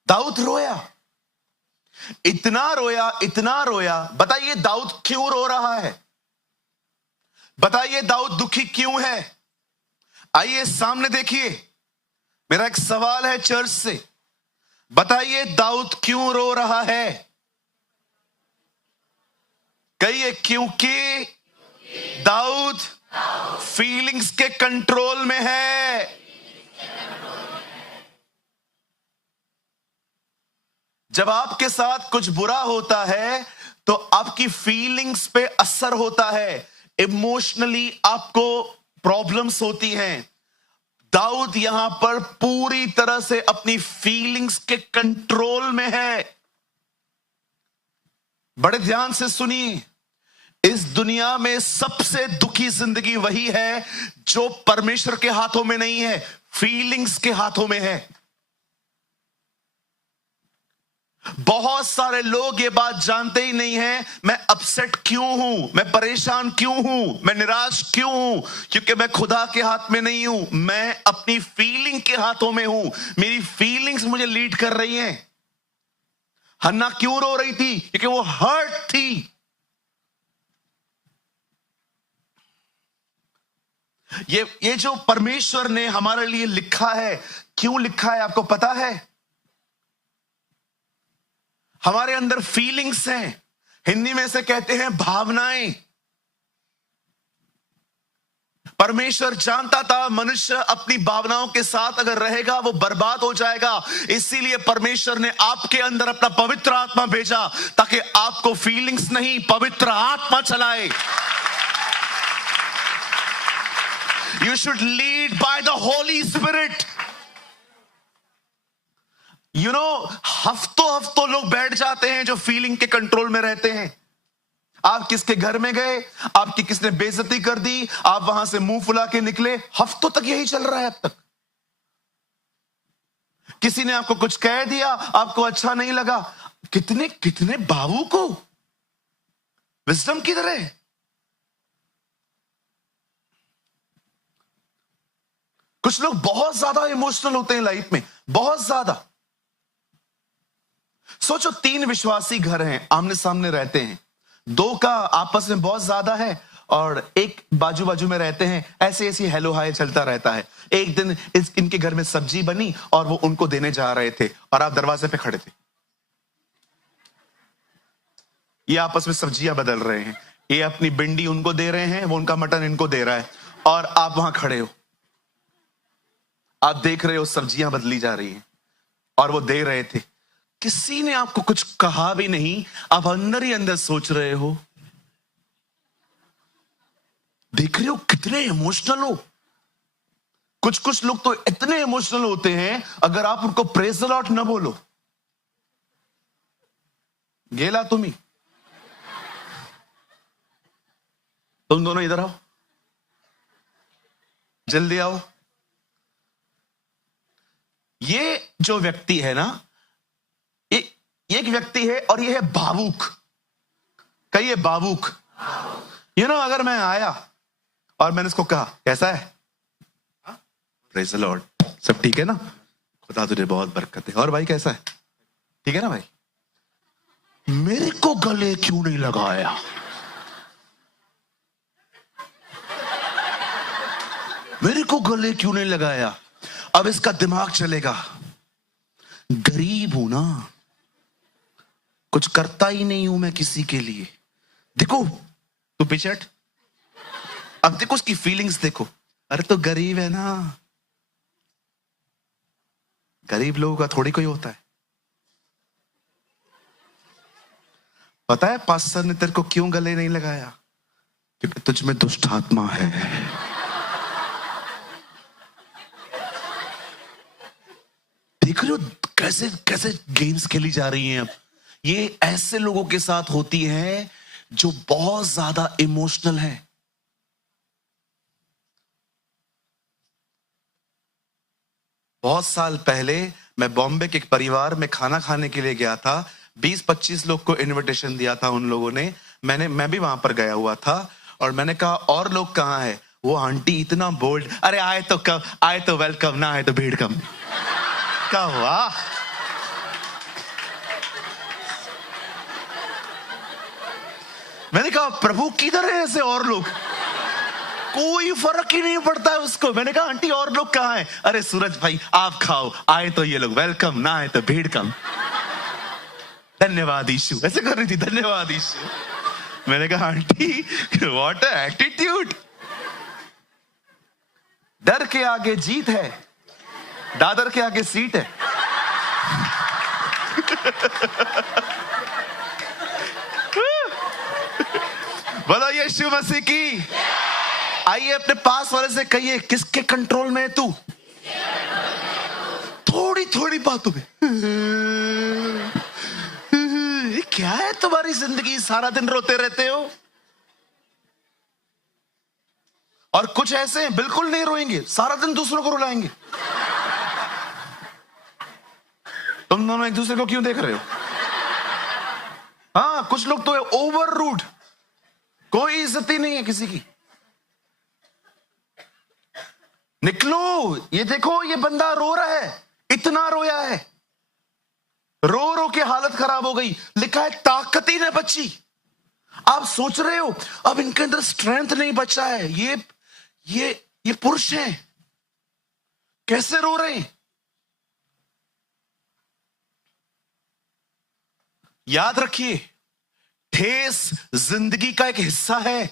दाऊद रोया, इतना रोया, इतना रोया। बताइए दाऊद क्यों रो रहा है? बताइए दाऊद दुखी क्यों है? आइए सामने देखिए। मेरा एक सवाल है चर्च से, बताइए दाऊद क्यों रो रहा है? कहिए क्योंकि दाऊद फीलिंग्स के कंट्रोल में है। जब आपके साथ कुछ बुरा होता है तो आपकी फीलिंग्स पे असर होता है, इमोशनली आपको प्रॉब्लम्स होती हैं। दाऊद यहां पर पूरी तरह से अपनी फीलिंग्स के कंट्रोल में है। बड़े ध्यान से सुनिए, इस दुनिया में सबसे दुखी जिंदगी वही है जो परमेश्वर के हाथों में नहीं है, फीलिंग्स के हाथों में है। बहुत सारे लोग ये बात जानते ही नहीं हैं, मैं अपसेट क्यों हूं, मैं परेशान क्यों हूं, मैं निराश क्यों हूं? क्योंकि मैं खुदा के हाथ में नहीं हूं, मैं अपनी फीलिंग के हाथों में हूं। मेरी फीलिंग्स मुझे लीड कर रही हैं। हन्ना क्यों रो रही थी? क्योंकि वो हर्ट थी। ये जो परमेश्वर ने हमारे लिए लिखा है, क्यों लिखा है आपको पता है? हमारे अंदर फीलिंग्स हैं, हिंदी में से कहते हैं भावनाएं। परमेश्वर जानता था मनुष्य अपनी भावनाओं के साथ अगर रहेगा वो बर्बाद हो जाएगा। इसीलिए परमेश्वर ने आपके अंदर अपना पवित्र आत्मा भेजा ताकि आपको फीलिंग्स नहीं, पवित्र आत्मा चलाए। You should lead by the Holy Spirit. You know, हफ्तों लोग बैठ जाते हैं जो फीलिंग के कंट्रोल में रहते हैं। आप किसके घर में गए, आपकी किसने बेइज्जती कर दी, आप वहां से मुंह फुला के निकले, हफ्तों तक यही चल रहा है अब तक। किसी ने आपको कुछ कह दिया, आपको अच्छा नहीं लगा, कितने कितने बाबू को विजडम किधर है? कुछ लोग बहुत ज्यादा इमोशनल होते हैं लाइफ में, बहुत ज्यादा। सोचो 3 विश्वासी घर हैं, आमने सामने रहते हैं, 2 का आपस में बहुत ज्यादा है और एक बाजू बाजू में रहते हैं, ऐसे ऐसे हेलो हाय चलता रहता है। एक दिन इनके घर में सब्जी बनी और वो उनको देने जा रहे थे और आप दरवाजे पे खड़े थे। ये आपस में सब्जियां बदल रहे हैं, ये अपनी भिंडी उनको दे रहे हैं, वो उनका मटन इनको दे रहा है, और आप वहां खड़े हो, आप देख रहे हो सब्जियां बदली जा रही हैं और वो दे रहे थे। किसी ने आपको कुछ कहा भी नहीं, आप अंदर ही अंदर सोच रहे हो। देख रहे हो कितने इमोशनल हो। कुछ लोग तो इतने इमोशनल होते हैं, अगर आप उनको प्रेज द लॉर्ड न बोलो, गेला तुम दोनों इधर आओ, जल्दी आओ। ये जो व्यक्ति है ना, एक व्यक्ति है और ये है भावुक। कहिए भावुक। अगर मैं आया और मैंने इसको कहा कैसा है, प्रेज़ द लॉर्ड, सब ठीक है ना, खुदा तुझे बहुत बरकत है, और भाई कैसा है, ठीक है ना भाई, मेरे को गले क्यों नहीं लगाया? मेरे को गले क्यों नहीं लगाया? अब इसका दिमाग चलेगा, गरीब हूं ना, कुछ करता ही नहीं हूं मैं किसी के लिए। देखो तू पीछे हट, अब देखो उसकी फीलिंग्स देखो, अरे तो गरीब है ना, गरीब लोगों का थोड़ी कोई होता है। पता है पास्टर ने तेरे को क्यों गले नहीं लगाया? क्योंकि तुझ में दुष्ट आत्मा है। देख रहे हो कैसे कैसे गेम्स खेली जा रही हैं। अब ये ऐसे लोगों के साथ होती है जो बहुत ज्यादा इमोशनल है। बहुत साल पहले मैं बॉम्बे के एक परिवार में खाना खाने के लिए गया था। 20-25 लोग को इनविटेशन दिया था उन लोगों ने। मैं भी वहां पर गया हुआ था और मैंने कहा और लोग कहाँ हैं? वो आंटी इतना बोल्ड, अरे आए तो कम, आए तो वेलकम, ना आए तो भीड़ कम। क्या हुआ? मैंने कहा प्रभु किधर है ऐसे और लोग? कोई फर्क ही नहीं पड़ता है उसको। मैंने कहा आंटी और लोग कहाँ हैं? अरे सूरज भाई आप खाओ, आए तो ये लोग वेलकम, ना आए तो भीड़ कम। धन्यवाद यीशु, ऐसे कर रही थी, धन्यवाद यीशु। मैंने कहा आंटी व्हाट एटीट्यूड। डर के आगे जीत है, दादर के आगे सीट है। बोलो यीशु मसीह की। आइए अपने पास वाले से कहिए किसके कंट्रोल में है तू? थोड़ी थोड़ी बातों में क्या है तुम्हारी जिंदगी? सारा दिन रोते रहते हो। और कुछ ऐसे हैं बिल्कुल नहीं रोएंगे, सारा दिन दूसरों को रुलाएंगे। तुम दोनों एक दूसरे को क्यों देख रहे हो? हाँ, कुछ लोग तो है ओवर रूड, कोई इज्जत ही नहीं है किसी की। निकलो, ये देखो ये बंदा रो रहा है, इतना रोया है, रो रो के हालत खराब हो गई। लिखा है ताकत ही न बची। आप सोच रहे हो अब इनके अंदर स्ट्रेंथ नहीं बचा है, ये पुरुष हैं, कैसे रो रहे हैं? याद रखिए, ठेस जिंदगी का एक हिस्सा है।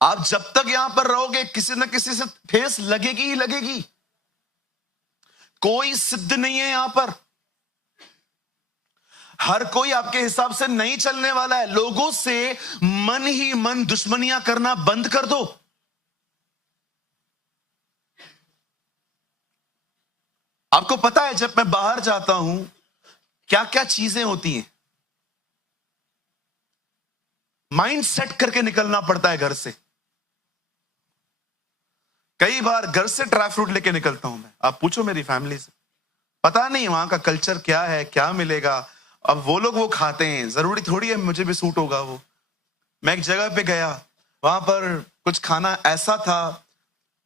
आप जब तक यहां पर रहोगे किसी न किसी से ठेस लगेगी ही लगेगी। कोई सिद्ध नहीं है यहां पर, हर कोई आपके हिसाब से नहीं चलने वाला है। लोगों से मन ही मन दुश्मनियां करना बंद कर दो। आपको पता है जब मैं बाहर जाता हूं क्या क्या चीजें होती हैं। माइंड सेट करके निकलना पड़ता है घर से। कई बार घर से ड्राई फ्रूट लेके निकलता हूं मैं। आप पूछो मेरी फैमिली से, पता नहीं वहां का कल्चर क्या है, क्या मिलेगा। अब वो लोग वो खाते हैं, जरूरी थोड़ी है मुझे भी सूट होगा वो। मैं एक जगह पे गया, वहां पर कुछ खाना ऐसा था,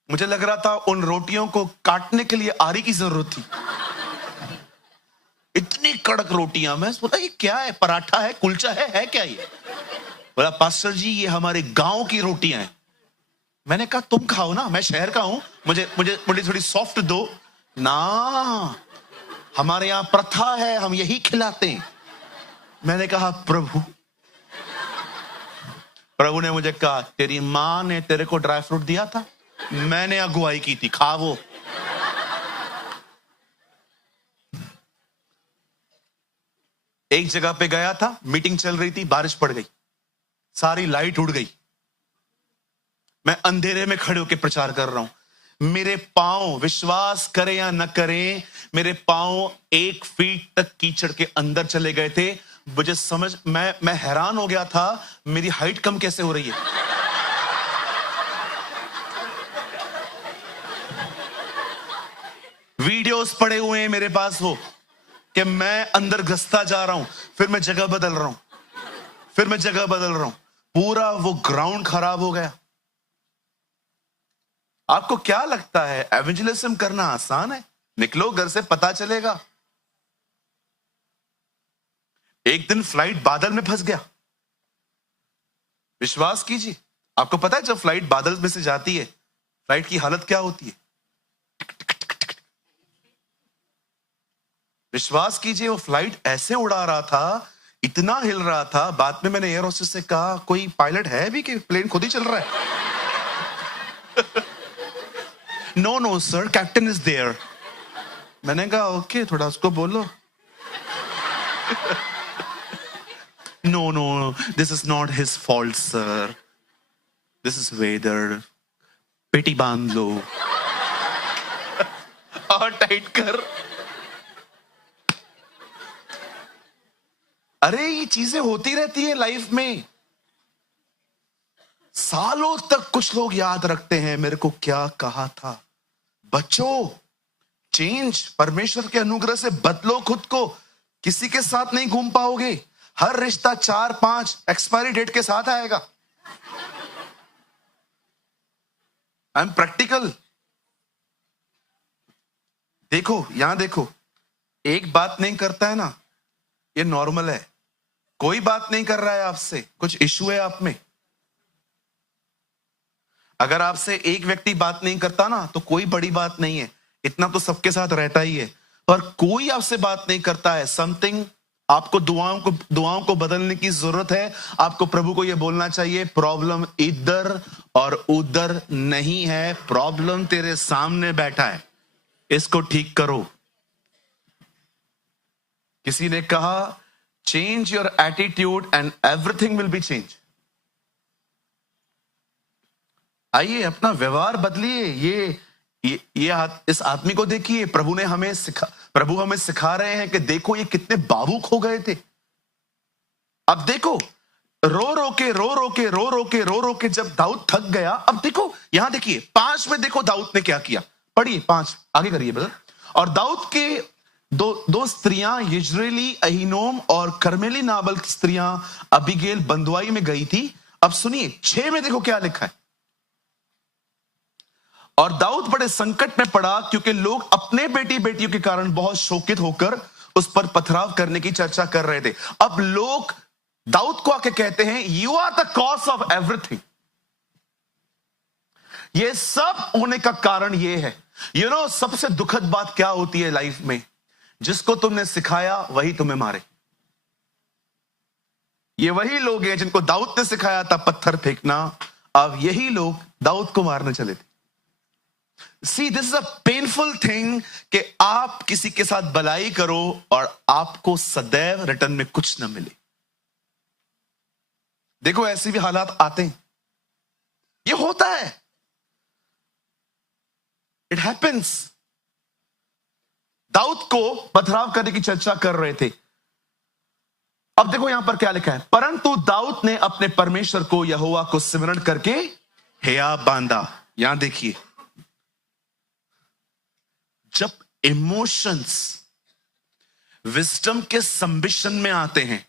मुझे लग रहा था उन रोटियों को काटने के लिए आरी की जरूरत थी। इतनी कड़क रोटियां। मैं बोला ये क्या है, पराठा है, कुलचा है क्या ये? बोला पास्टर जी ये हमारे गांव की रोटियां हैं। मैंने कहा तुम खाओ ना, मैं शहर का हूं, मुझे मुझे मुझे थोड़ी सॉफ्ट दो ना। हमारे यहां प्रथा है, हम यही खिलाते हैं। मैंने कहा प्रभु ने मुझे कहा तेरी मां ने तेरे को ड्राई फ्रूट दिया था, मैंने अगुवाई की थी, खा वो। एक जगह पे गया था, मीटिंग चल रही थी, बारिश पड़ गई, सारी लाइट उड़ गई। मैं अंधेरे में खड़े होकर प्रचार कर रहा हूं। मेरे पांव, विश्वास करें या न करें, मेरे पांव 1 फीट तक कीचड़ के अंदर चले गए थे। मुझे मैं हैरान हो गया था, मेरी हाइट कम कैसे हो रही है। वीडियोस पड़े हुए हैं मेरे पास वो। कि मैं अंदर घसता जा रहा हूं, फिर मैं जगह बदल रहा हूं, फिर मैं जगह बदल रहा हूं, पूरा वो ग्राउंड खराब हो गया। आपको क्या लगता है एवेंजलिज्म करना आसान है? निकलो घर से, पता चलेगा। एक दिन फ्लाइट बादल में फंस गया, विश्वास कीजिए। आपको पता है जब फ्लाइट बादल में से जाती है, फ्लाइट की हालत क्या होती है? विश्वास कीजिए, वो फ्लाइट ऐसे उड़ा रहा था, इतना हिल रहा था। बाद में मैंने एयर होस्टेस से कहा, कोई पायलट है भी कि प्लेन खुद ही चल रहा है? No no sir, captain is there. मैंने कहा ओके, थोड़ा उसको बोलो। No no, this is not his fault sir, this is weather, पेटी बांध लो और टाइट कर। अरे ये चीजें होती रहती है लाइफ में। सालों तक कुछ लोग याद रखते हैं मेरे को क्या कहा था। बच्चों, चेंज, परमेश्वर के अनुग्रह से बदलो खुद को। किसी के साथ नहीं घूम पाओगे। हर रिश्ता 4-5 एक्सपायरी डेट के साथ आएगा। I am practical. देखो, यहां देखो, एक बात नहीं करता है ना, ये नॉर्मल है। कोई बात नहीं कर रहा है आपसे, कुछ इश्यू है आप में। अगर आपसे एक व्यक्ति बात नहीं करता ना, तो कोई बड़ी बात नहीं है, इतना तो सबके साथ रहता ही है। पर कोई आपसे बात नहीं करता है, समथिंग, आपको दुआओं को बदलने की जरूरत है। आपको प्रभु को यह बोलना चाहिए, प्रॉब्लम इधर और उधर नहीं है, प्रॉब्लम तेरे सामने बैठा है, इसको ठीक करो। किसी ने कहा, change your attitude and everything will be change. आइए अपना व्यवहार बदलिए। इस आदमी को देखिए, प्रभु हमें सिखा रहे हैं कि देखो ये कितने भावुक हो गए थे। अब देखो, रो रो के जब दाऊद थक गया, अब देखो यहां देखिए 5 में, देखो दाऊद ने क्या किया। पढ़िए 5, आगे करिए ब्रदर। और दाऊद के दो स्त्रियां, यिज्रेली अहीनोम और कर्मेली नाबल की स्त्रियां अबीगेल बंधुआई में गई थी। अब सुनिए 6 में देखो क्या लिखा है। और दाऊद बड़े संकट में पड़ा, क्योंकि लोग अपने बेटियों के कारण बहुत शोकित होकर उस पर पथराव करने की चर्चा कर रहे थे। अब लोग दाऊद को आके कहते हैं, you are the cause of everything. ये सब होने का कारण ये है। सबसे दुखद बात क्या होती है लाइफ में? जिसको तुमने सिखाया वही तुम्हें मारे। ये वही लोग हैं जिनको दाऊद ने सिखाया था पत्थर फेंकना, अब यही लोग दाऊद को मारने चले थे। See, this is a painful thing कि आप किसी के साथ भलाई करो और आपको सदैव रिटर्न में कुछ ना मिले। देखो ऐसे भी हालात आते हैं, ये होता है, इट हैपेंस। दाऊद को पथराव करने की चर्चा कर रहे थे। अब देखो यहां पर क्या लिखा है, परंतु दाऊद ने अपने परमेश्वर को, यहोवा को स्मरण करके हिया बांधा। यहां देखिए, जब इमोशंस विजडम के संबिशन में आते हैं,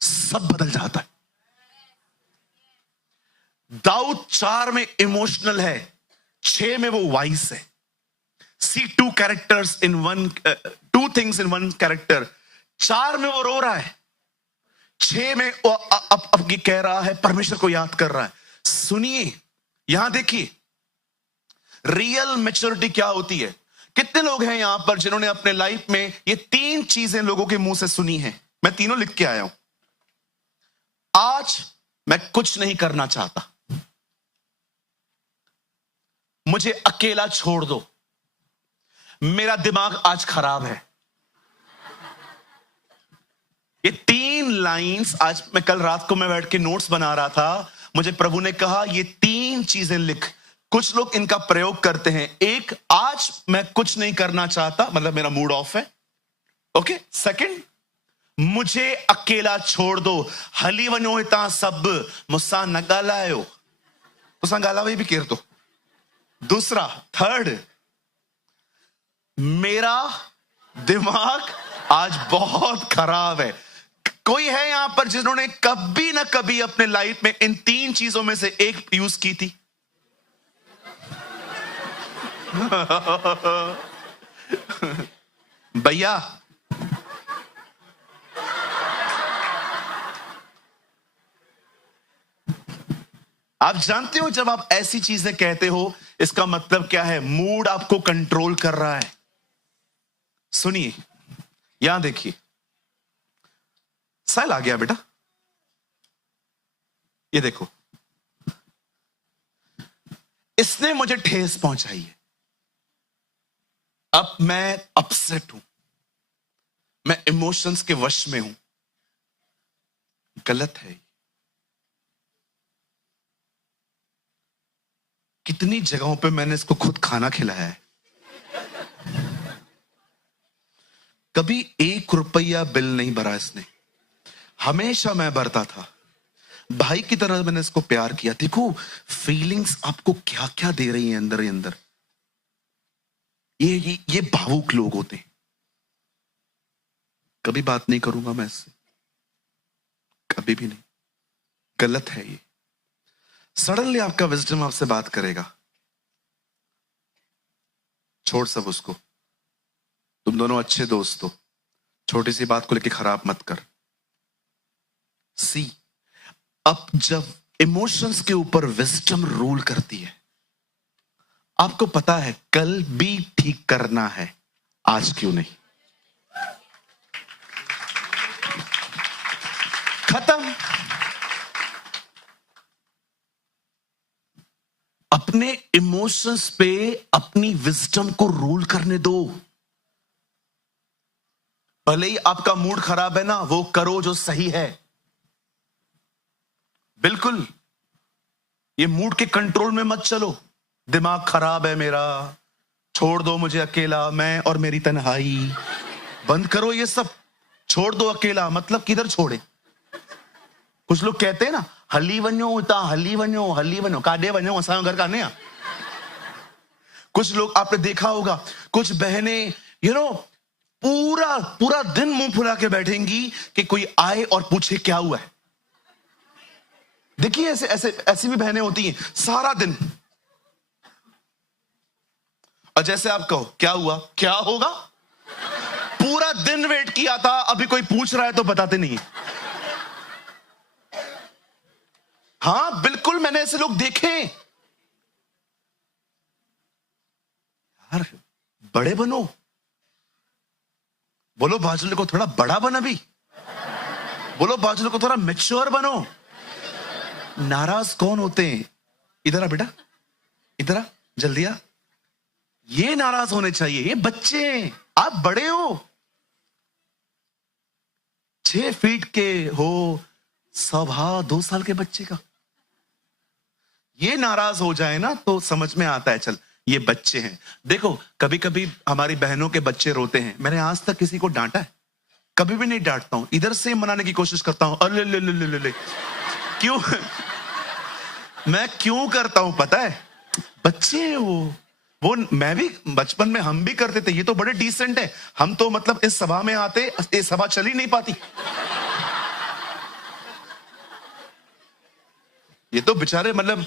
सब बदल जाता है। दाऊद 4 में इमोशनल है, 6 में वो वाइस है। See two things in one character. 4 में वो रो रहा है, 6 में वो अब ये कह रहा है, परमेश्वर को याद कर रहा है। सुनिए, यहां देखिए, रियल मैच्योरिटी क्या होती है। कितने लोग हैं यहां पर जिन्होंने अपने लाइफ में ये 3 चीजें लोगों के मुंह से सुनी हैं? मैं तीनों लिख के आया हूं। आज मैं कुछ नहीं करना चाहता, मुझे अकेला छोड़ दो, मेरा दिमाग आज खराब है। ये 3 लाइंस आज कल रात को मैं बैठ के नोट्स बना रहा था, मुझे प्रभु ने कहा ये 3 चीजें लिख। कुछ लोग इनका प्रयोग करते हैं। एक, आज मैं कुछ नहीं करना चाहता, मतलब मेरा मूड ऑफ है। ओके। सेकंड, मुझे अकेला छोड़ दो, हली वनो हिता सब मुस्सा न गालायो, मुस्सा गालावे भी केर दो। दूसरा, थर्ड, मेरा दिमाग आज बहुत खराब है। कोई है यहां पर जिन्होंने कभी ना कभी अपने लाइफ में इन 3 चीजों में से एक यूज की थी? भैया, आप जानते हो जब आप ऐसी चीजें कहते हो इसका मतलब क्या है? मूड आपको कंट्रोल कर रहा है। सुनिए, यहां देखिए, साइल आ गया बेटा, ये देखो, इसने मुझे ठेस पहुंचाई है। अब मैं अपसेट हूं, मैं इमोशंस के वश में हूं। गलत है। कितनी जगहों पे मैंने इसको खुद खाना खिलाया है। कभी 1 रुपया बिल नहीं भरा इसने, हमेशा मैं भरता था। भाई की तरह मैंने इसको प्यार किया। देखो फीलिंग्स आपको क्या क्या दे रही हैं अंदर ही अंदर। ये भावुक लोग होते हैं। कभी बात नहीं करूंगा मैं इससे, कभी भी नहीं। गलत है ये। सडनली आपका विजडम आपसे बात करेगा, छोड़ सब उसको, तुम दोनों अच्छे दोस्त हो, छोटी सी बात को लेकर खराब मत कर। सी, अब जब इमोशंस के ऊपर विजडम रूल करती है, आपको पता है कल भी ठीक करना है, आज क्यों नहीं? खत्म। अपने इमोशंस पे अपनी विजडम को रूल करने दो। भले ही आपका मूड खराब है ना, वो करो जो सही है। बिल्कुल, ये मूड के कंट्रोल में मत चलो। दिमाग खराब है मेरा, छोड़ दो मुझे अकेला, मैं और मेरी तन्हाई। बंद करो ये सब, छोड़ दो अकेला। मतलब किधर छोड़े? कुछ लोग कहते हैं ना, हली वनो उता, हली वनो काडे वनो असा घर का नहीं। कुछ लोग आपने देखा होगा, कुछ बहनें पूरा पूरा दिन मुंह फुला के बैठेंगी कि कोई आए और पूछे क्या हुआ है। देखिए ऐसे ऐसे ऐसी भी बहनें होती हैं सारा दिन। और जैसे आप कहो क्या हुआ, क्या होगा, पूरा दिन वेट किया था, अभी कोई पूछ रहा है तो बताते नहीं। हाँ बिल्कुल, मैंने ऐसे लोग देखे। यार बड़े बनो, बोलो बाजू को थोड़ा बड़ा बना भी, बोलो बाजू को थोड़ा मैच्योर बनो। नाराज कौन होते हैं? इधर आ बेटा, इधर आ, जल्दी आ। ये नाराज होने चाहिए, ये बच्चे हैं, आप बड़े हो। 6 फीट के हो, 2 साल के बच्चे का ये नाराज हो जाए ना तो समझ में आता है, चल ये बच्चे हैं। देखो कभी कभी हमारी बहनों के बच्चे रोते हैं, मैंने आज तक किसी को डांटा है? कभी भी नहीं डांटता हूं, इधर से मनाने की कोशिश करता हूं। अरे ले ले ले ले ले, क्यों? मैं क्यों करता हूं पता है? बच्चे हैं वो मैं भी बचपन में हम भी करते थे। ये तो बड़े डिसेंट है, हम तो मतलब इस सभा में आते, ये सभा चल ही नहीं पाती। ये तो बेचारे, मतलब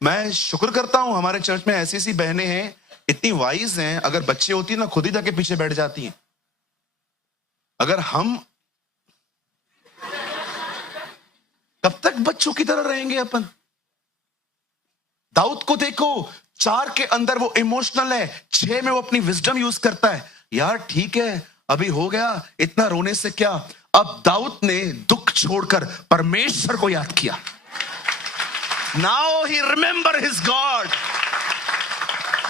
मैं शुक्र करता हूं हमारे चर्च में ऐसी ऐसी बहनें हैं, इतनी वाइज हैं, अगर बच्चे होती ना खुद ही जाके पीछे बैठ जाती हैं। अगर हम कब तक बच्चों की तरह रहेंगे अपन? दाऊद को देखो, 4 के अंदर वो इमोशनल है, 6 में वो अपनी विजडम यूज करता है। यार ठीक है, अभी हो गया, इतना रोने से क्या। अब दाऊद ने दुख छोड़कर परमेश्वर को याद किया। Now he remember his God.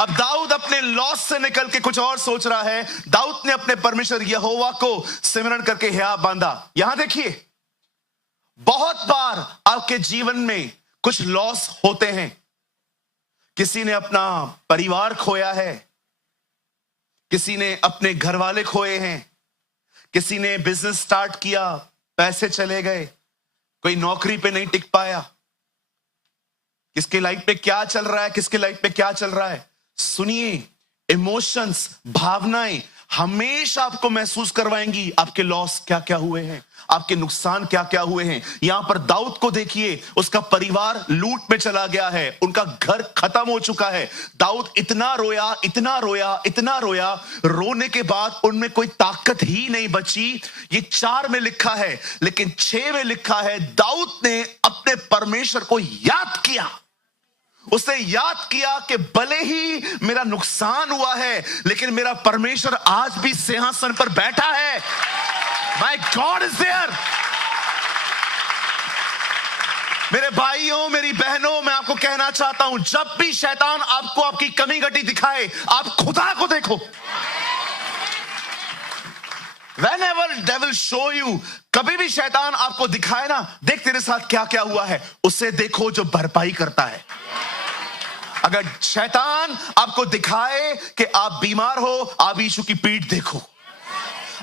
अब दाऊद अपने लॉस से निकल के कुछ और सोच रहा है। दाऊद ने अपने परमेश्वर यहोवा को सिमरन करके हिया बांधा। यहां देखिए, बहुत बार आपके जीवन में कुछ लॉस होते हैं। किसी ने अपना परिवार खोया है, किसी ने अपने घर वाले खोए हैं, किसी ने बिजनेस स्टार्ट किया, पैसे चले गए, कोई नौकरी पे नहीं टिक पाया। किसके लाइफ पे क्या चल रहा है, किसके लाइफ पे क्या चल रहा है? सुनिए, इमोशंस, भावनाएं हमेशा आपको महसूस करवाएंगी आपके लॉस क्या क्या हुए हैं, आपके नुकसान क्या क्या हुए हैं। यहां पर दाऊद को देखिए, उसका परिवार लूट में चला गया है, उनका घर खत्म हो चुका है। दाऊद इतना रोया, इतना रोया, इतना रोया, रोने के बाद उनमें कोई ताकत ही नहीं बची। ये 4 में लिखा है, लेकिन 6 में लिखा है दाऊद ने अपने परमेश्वर को याद किया। उसने याद किया कि भले ही मेरा नुकसान हुआ है, लेकिन मेरा परमेश्वर आज भी सिंहासन पर बैठा है। My God is there. मेरे भाइयों, मेरी बहनों, मैं आपको कहना चाहता हूं, जब भी शैतान आपको आपकी कमी घटी दिखाए, आप खुदा को देखो। Whenever devil show you, कभी भी शैतान आपको दिखाए ना, देख तेरे साथ क्या क्या हुआ है, उसे देखो जो भरपाई करता है। अगर शैतान आपको दिखाए कि आप बीमार हो, आप यीशु की पीठ देखो।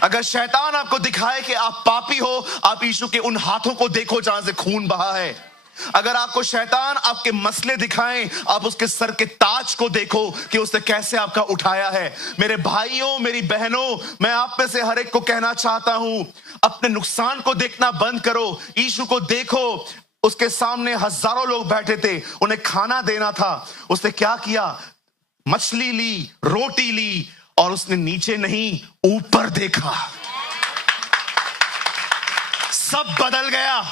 अगर शैतान आपको दिखाए कि आप पापी हो, आप यीशु के उन हाथों को देखो जहां से खून बहा है। अगर आपको शैतान आपके मसले दिखाएं, आप उसके सर के ताज को देखो कि उसने कैसे आपका उठाया है। मेरे भाइयों, मेरी बहनों, मैं आप में से हर एक को कहना चाहता हूं, अपने नुकसान को देखना बंद करो, यीशु को देखो। उसके सामने हजारों लोग बैठे थे, उन्हें खाना देना था। उसने क्या किया? मछली ली, रोटी ली, और उसने नीचे नहीं ऊपर देखा। सब बदल गया।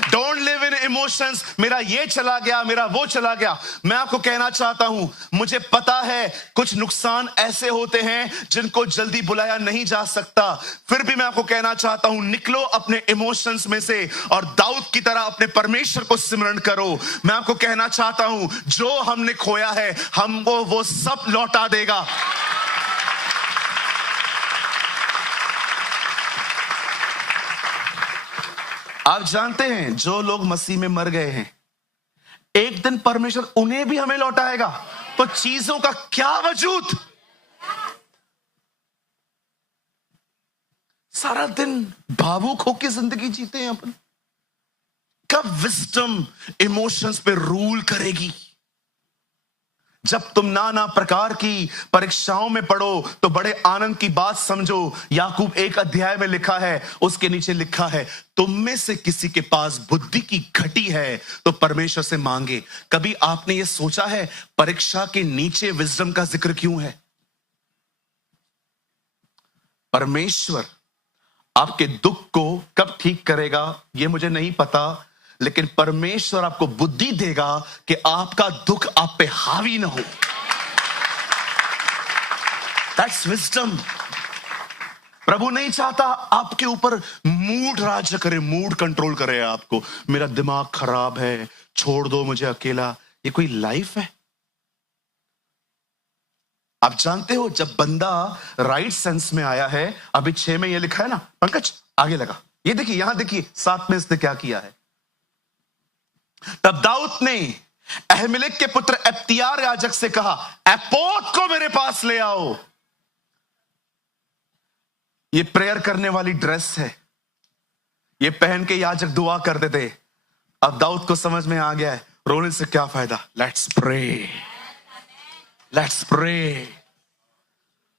डोंट लिव इन इमोशंस, मेरा ये चला गया, मेरा वो चला गया। मैं आपको कहना चाहता हूं, मुझे पता है कुछ नुकसान ऐसे होते हैं जिनको जल्दी बुलाया नहीं जा सकता। फिर भी मैं आपको कहना चाहता हूं, निकलो अपने इमोशंस में से और दाऊद की तरह अपने परमेश्वर को सिमरन करो। मैं आपको कहना चाहता हूं, जो हमने खोया है हमको वो सब लौटा देगा। आप जानते हैं, जो लोग मसीह में मर गए हैं, एक दिन परमेश्वर उन्हें भी हमें लौटाएगा। तो चीजों का क्या वजूद? सारा दिन भावुक होकर जिंदगी जीते हैं अपन। कब विजडम इमोशंस पे रूल करेगी? जब तुम नाना प्रकार की परीक्षाओं में पढ़ो तो बड़े आनंद की बात समझो। याकूब 1 अध्याय में लिखा है, उसके नीचे लिखा है, तुम में से किसी के पास बुद्धि की घटी है तो परमेश्वर से मांगे। कभी आपने ये सोचा है परीक्षा के नीचे विजडम का जिक्र क्यों है? परमेश्वर आपके दुख को कब ठीक करेगा ये मुझे नहीं पता, लेकिन परमेश्वर आपको बुद्धि देगा कि आपका दुख आप पे हावी ना हो। That's wisdom। प्रभु नहीं चाहता आपके ऊपर मूड राज्य करे, मूड कंट्रोल करे आपको। मेरा दिमाग खराब है, छोड़ दो मुझे अकेला। ये कोई लाइफ है? आप जानते हो, जब बंदा राइट सेंस में आया है, अभी 6 में ये लिखा है ना, पंकज आगे लगा, ये देखिए, यहां देखिए 7 में इसने क्या किया है। तब दाऊद ने अहीमेलेक के पुत्र अब्तियार याजक से कहा, एपोद को मेरे पास ले आओ। ये प्रेयर करने वाली ड्रेस है, ये पहन के याजक दुआ करते थे। अब दाऊद को समझ में आ गया है, रोने से क्या फायदा, लेट्स प्रे, लेट्स प्रे,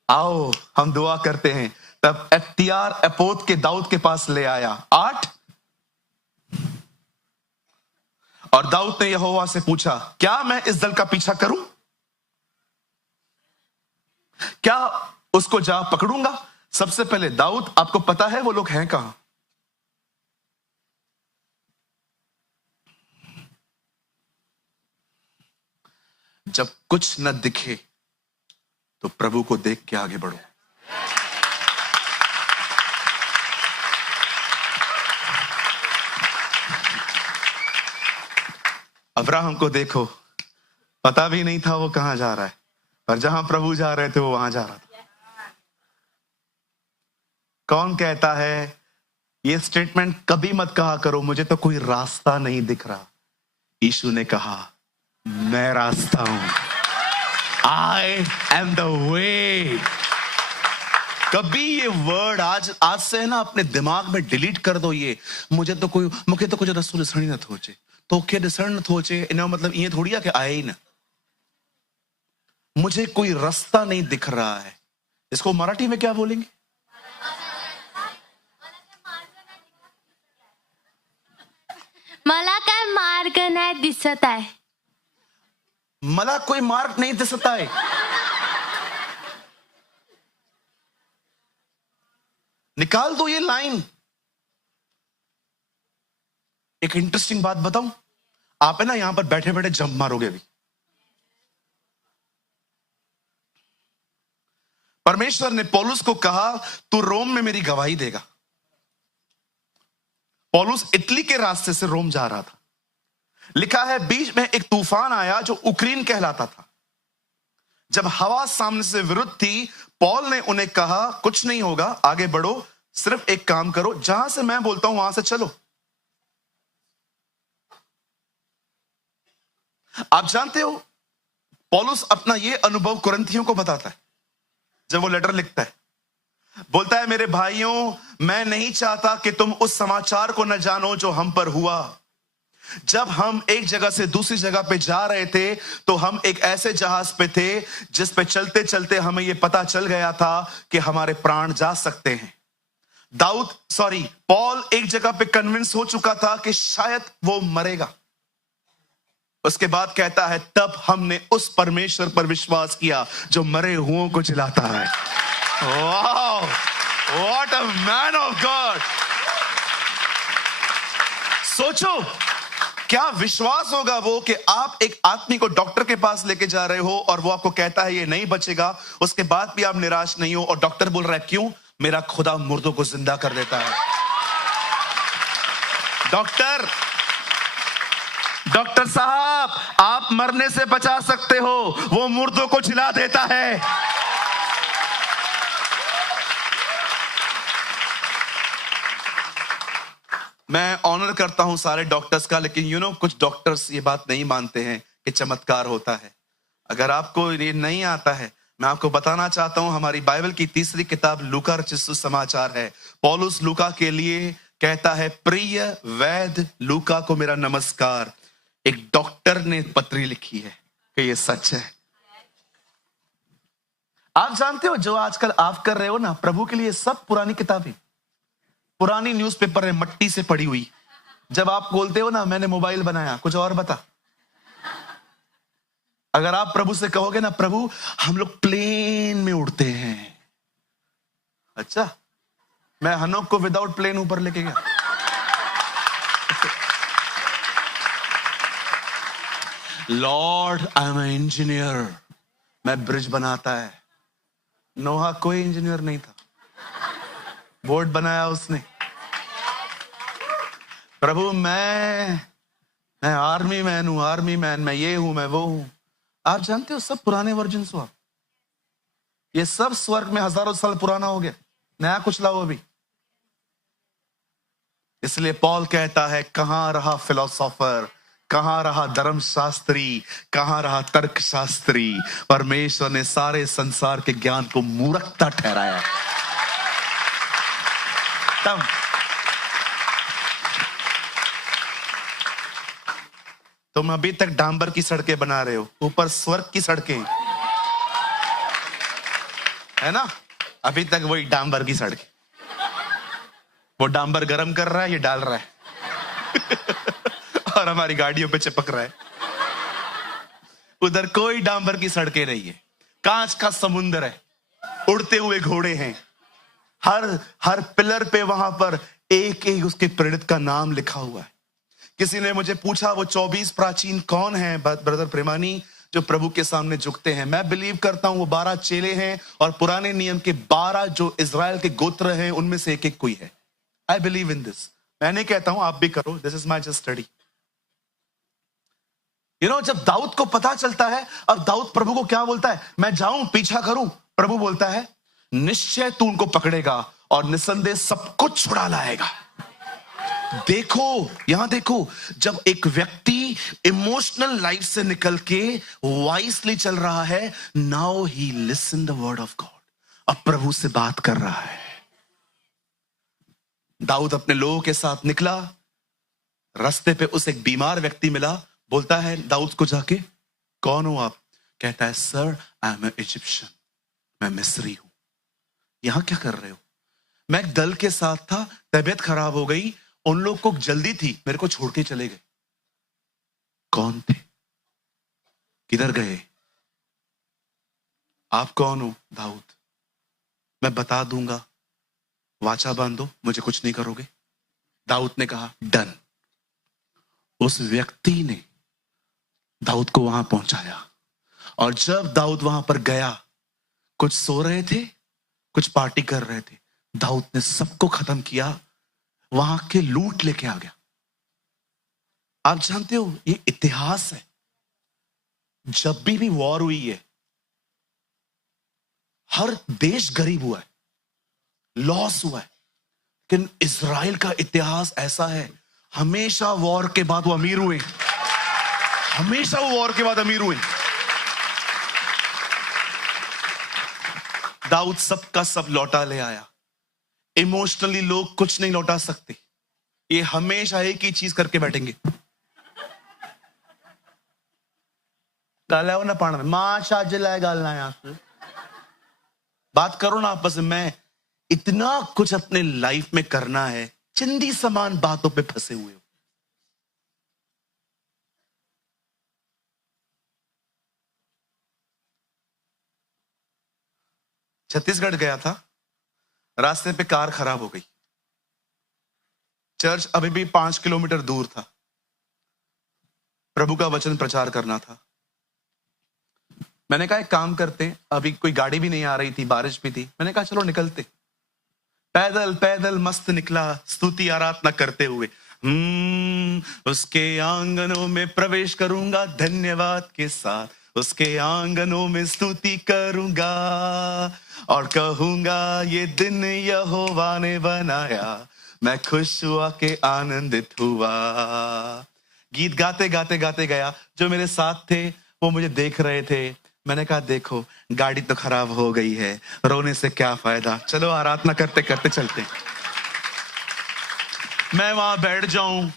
आओ हम दुआ करते हैं। तब अब्तियार एपोद के दाऊद के पास ले आया। 8, और दाऊद ने यहोवा से पूछा, क्या मैं इस दल का पीछा करूं? क्या उसको जा पकड़ूंगा? सबसे पहले दाऊद, आपको पता है वो लोग हैं कहां? जब कुछ न दिखे तो प्रभु को देख के आगे बढ़ो। अब्राहम को देखो, पता भी नहीं था वो कहां जा रहा है, पर जहां प्रभु जा रहे थे वो वहां जा रहा था। कौन कहता है ये स्टेटमेंट कभी मत कहा करो, मुझे तो कोई रास्ता नहीं दिख रहा। यीशु ने कहा, मैं रास्ता हूं, आई एम द वे। कभी ये वर्ड आज से है ना अपने दिमाग में डिलीट कर दो। ये मुझे तो कुछ रसूल सणी न थोचे, तोखे ॾिसण न थो अचे, इन मतलब ये थोड़ी है कि आए ही ना। मुझे कोई रास्ता नहीं दिख रहा है, इसको मराठी में क्या बोलेंगे? मला काय मार्ग नाही दिसत आहे. मला कोई मार्ग नहीं दिसत आहे. निकाल दो ये लाइन. एक इंटरेस्टिंग बात बताऊं, आप है ना यहां पर बैठे बैठे जंप मारोगे अभी. परमेश्वर ने पौलुस को कहा तू रोम में मेरी गवाही देगा. पौलुस इटली के रास्ते से रोम जा रहा था. लिखा है बीच में एक तूफान आया जो उक्रेन कहलाता था. जब हवा सामने से विरुद्ध थी, पौल ने उन्हें कहा कुछ नहीं होगा, आगे बढ़ो, सिर्फ एक काम करो, जहां से मैं बोलता हूं वहां से चलो. आप जानते हो पौलुस अपना यह अनुभव कुरिन्थियों को बताता है. जब वो लेटर लिखता है, बोलता है मेरे भाइयों, मैं नहीं चाहता कि तुम उस समाचार को न जानो जो हम पर हुआ. जब हम एक जगह से दूसरी जगह पे जा रहे थे तो हम एक ऐसे जहाज पे थे जिस पे चलते चलते हमें यह पता चल गया था कि हमारे प्राण जा सकते हैं. पॉल एक जगह पे कन्विंस हो चुका था कि शायद वो मरेगा. उसके बाद कहता है तब हमने उस परमेश्वर पर विश्वास किया जो मरे हुओं को जिलाता है. Wow, what a man of God. सोचो क्या विश्वास होगा वो कि आप एक आदमी को डॉक्टर के पास लेके जा रहे हो और वो आपको कहता है ये नहीं बचेगा, उसके बाद भी आप निराश नहीं हो, और डॉक्टर बोल रहा है क्यों? मेरा खुदा मुर्दों को जिंदा कर देता है. डॉक्टर साहब, आप मरने से बचा सकते हो, वो मुर्दों को जिला देता है. मैं ऑनर करता हूं सारे डॉक्टर्स का, लेकिन कुछ डॉक्टर्स ये बात नहीं मानते हैं कि चमत्कार होता है. अगर आपको ये नहीं आता है, मैं आपको बताना चाहता हूं, हमारी बाइबल की तीसरी किताब लूका रचित सुसमाचार है. पौलुस लूका के लिए कहता है प्रिय वैद्य लूका को मेरा नमस्कार. एक डॉक्टर ने पत्री लिखी है कि ये सच है. आप जानते हो जो आजकल आप कर रहे हो ना प्रभु के लिए, सब पुरानी किताबें, पुरानी न्यूज़पेपर है मट्टी से पड़ी हुई. जब आप बोलते हो ना मैंने मोबाइल बनाया, कुछ और बता. अगर आप प्रभु से कहोगे ना प्रभु हम लोग प्लेन में उड़ते हैं, अच्छा मैं हनोक को विदाउट प्लेन ऊपर लेके गया. लॉर्ड आई एम इंजीनियर, मैं ब्रिज बनाता है. नोहा कोई इंजीनियर नहीं था, बोट बनाया उसने. प्रभु मैं आर्मी मैन हूं, आर्मी मैन, मैं ये हूं, मैं वो हूं. आप जानते हो सब पुराने वर्जन हो. ये सब स्वर्ग में हजारों साल पुराना हो गया, नया कुछ लाओ अभी. इसलिए पॉल कहता है कहां रहा फिलोसोफर, कहां रहा धर्मशास्त्री, कहां रहा तर्कशास्त्री. परमेश्वर ने सारे संसार के ज्ञान को मूर्खता ठहराया. तब तुम अभी तक डांबर की सड़कें बना रहे हो, ऊपर स्वर्ग की सड़कें है ना. अभी तक वही डांबर की सड़कें. वो डांबर गरम कर रहा है, ये डाल रहा है और हमारी गाड़ियों पे चिपक रहा है. उधर कोई डांबर की सड़कें नहीं है, कांच का समुंदर है, उड़ते हुए घोड़े हैं. हर पिलर पे वहां पर एक एक उसके प्रेरित का नाम लिखा हुआ है. किसी ने मुझे पूछा वो 24 प्राचीन कौन है ब्रदर प्रेमानी जो प्रभु के सामने झुकते हैं. मैं बिलीव करता हूं वो 12 चेले हैं और पुराने नियम के 12 जो इजराइल के गोत्र हैं उनमें से एक एक कोई है. I believe in this. मैं नहीं कहता हूं, आप भी करो, this is my just study. जब दाऊद को पता चलता है, अब दाऊद प्रभु को क्या बोलता है, मैं जाऊं पीछा करूं. प्रभु बोलता है निश्चय तू उनको पकड़ेगा और निसंदेह सब कुछ छुड़ा लाएगा. देखो यहां देखो, जब एक व्यक्ति इमोशनल लाइफ से निकल के वाइसली चल रहा है, now he listen the word of God. अब प्रभु से बात कर रहा है. दाऊद अपने लोगों के साथ निकला, रास्ते पे उसे एक बीमार व्यक्ति मिला. बोलता है दाऊद को जाके कौन हो आप? कहता है सर आई एम इजिप्शियन, मैं मिस्री हूं. यहां क्या कर रहे हो? मैं एक दल के साथ था, तबीयत खराब हो गई, उन लोग को जल्दी थी, मेरे को छोड़ के चले गए। कौन थे? किधर गए? आप कौन हो? दाऊद। मैं बता दूंगा, वाचा बांधो, मुझे कुछ नहीं करोगे। दाऊद ने कहा डन। उस व्यक्ति ने दाऊद को वहां पहुंचाया, और जब दाऊद वहां पर गया, कुछ सो रहे थे, कुछ पार्टी कर रहे थे, दाऊद ने सबको खत्म किया, वहां के लूट लेके आ गया। आप जानते हो, ये इतिहास है। जब भी वॉर हुई है, हर देश गरीब हुआ है, लॉस हुआ है, लेकिन इजराइल का इतिहास ऐसा है, हमेशा वॉर के बाद वो अमीर हुए, हमेशा वो वॉर के बाद अमीर हुए। दाऊद सबका सब लौटा ले आया। इमोशनली लोग कुछ नहीं लौटा सकते, ये हमेशा एक ही चीज करके बैठेंगे। गाला ना पाना में मां शाज लाए गालना, यहां से बात करो ना आपस में। मैं इतना कुछ अपने लाइफ में करना है, चिंदी समान बातों पे फंसे हुए हो। छत्तीसगढ़ गया था, रास्ते पे कार खराब हो गई। चर्च अभी भी 5 किलोमीटर दूर था, प्रभु का वचन प्रचार करना था। मैंने कहा एक काम करते हैं, अभी कोई गाड़ी भी नहीं आ रही थी, बारिश भी थी, मैंने कहा चलो निकलते। पैदल पैदल मस्त निकला, स्तुति आराधना करते हुए। उसके आंगनों में प्रवेश करूंगा धन्यवाद के साथ, उसके आंगनों में स्तुति करूंगा और कहूंगा ये दिन यहोवा ने बनाया, मैं खुश हुआ के आनंदित हुआ। गीत गाते गाते गाते गया। जो मेरे साथ थे वो मुझे देख रहे थे। मैंने कहा देखो गाड़ी तो खराब हो गई है, रोने से क्या फायदा, चलो आराधना करते करते चलते। मैं वहां बैठ जाऊं।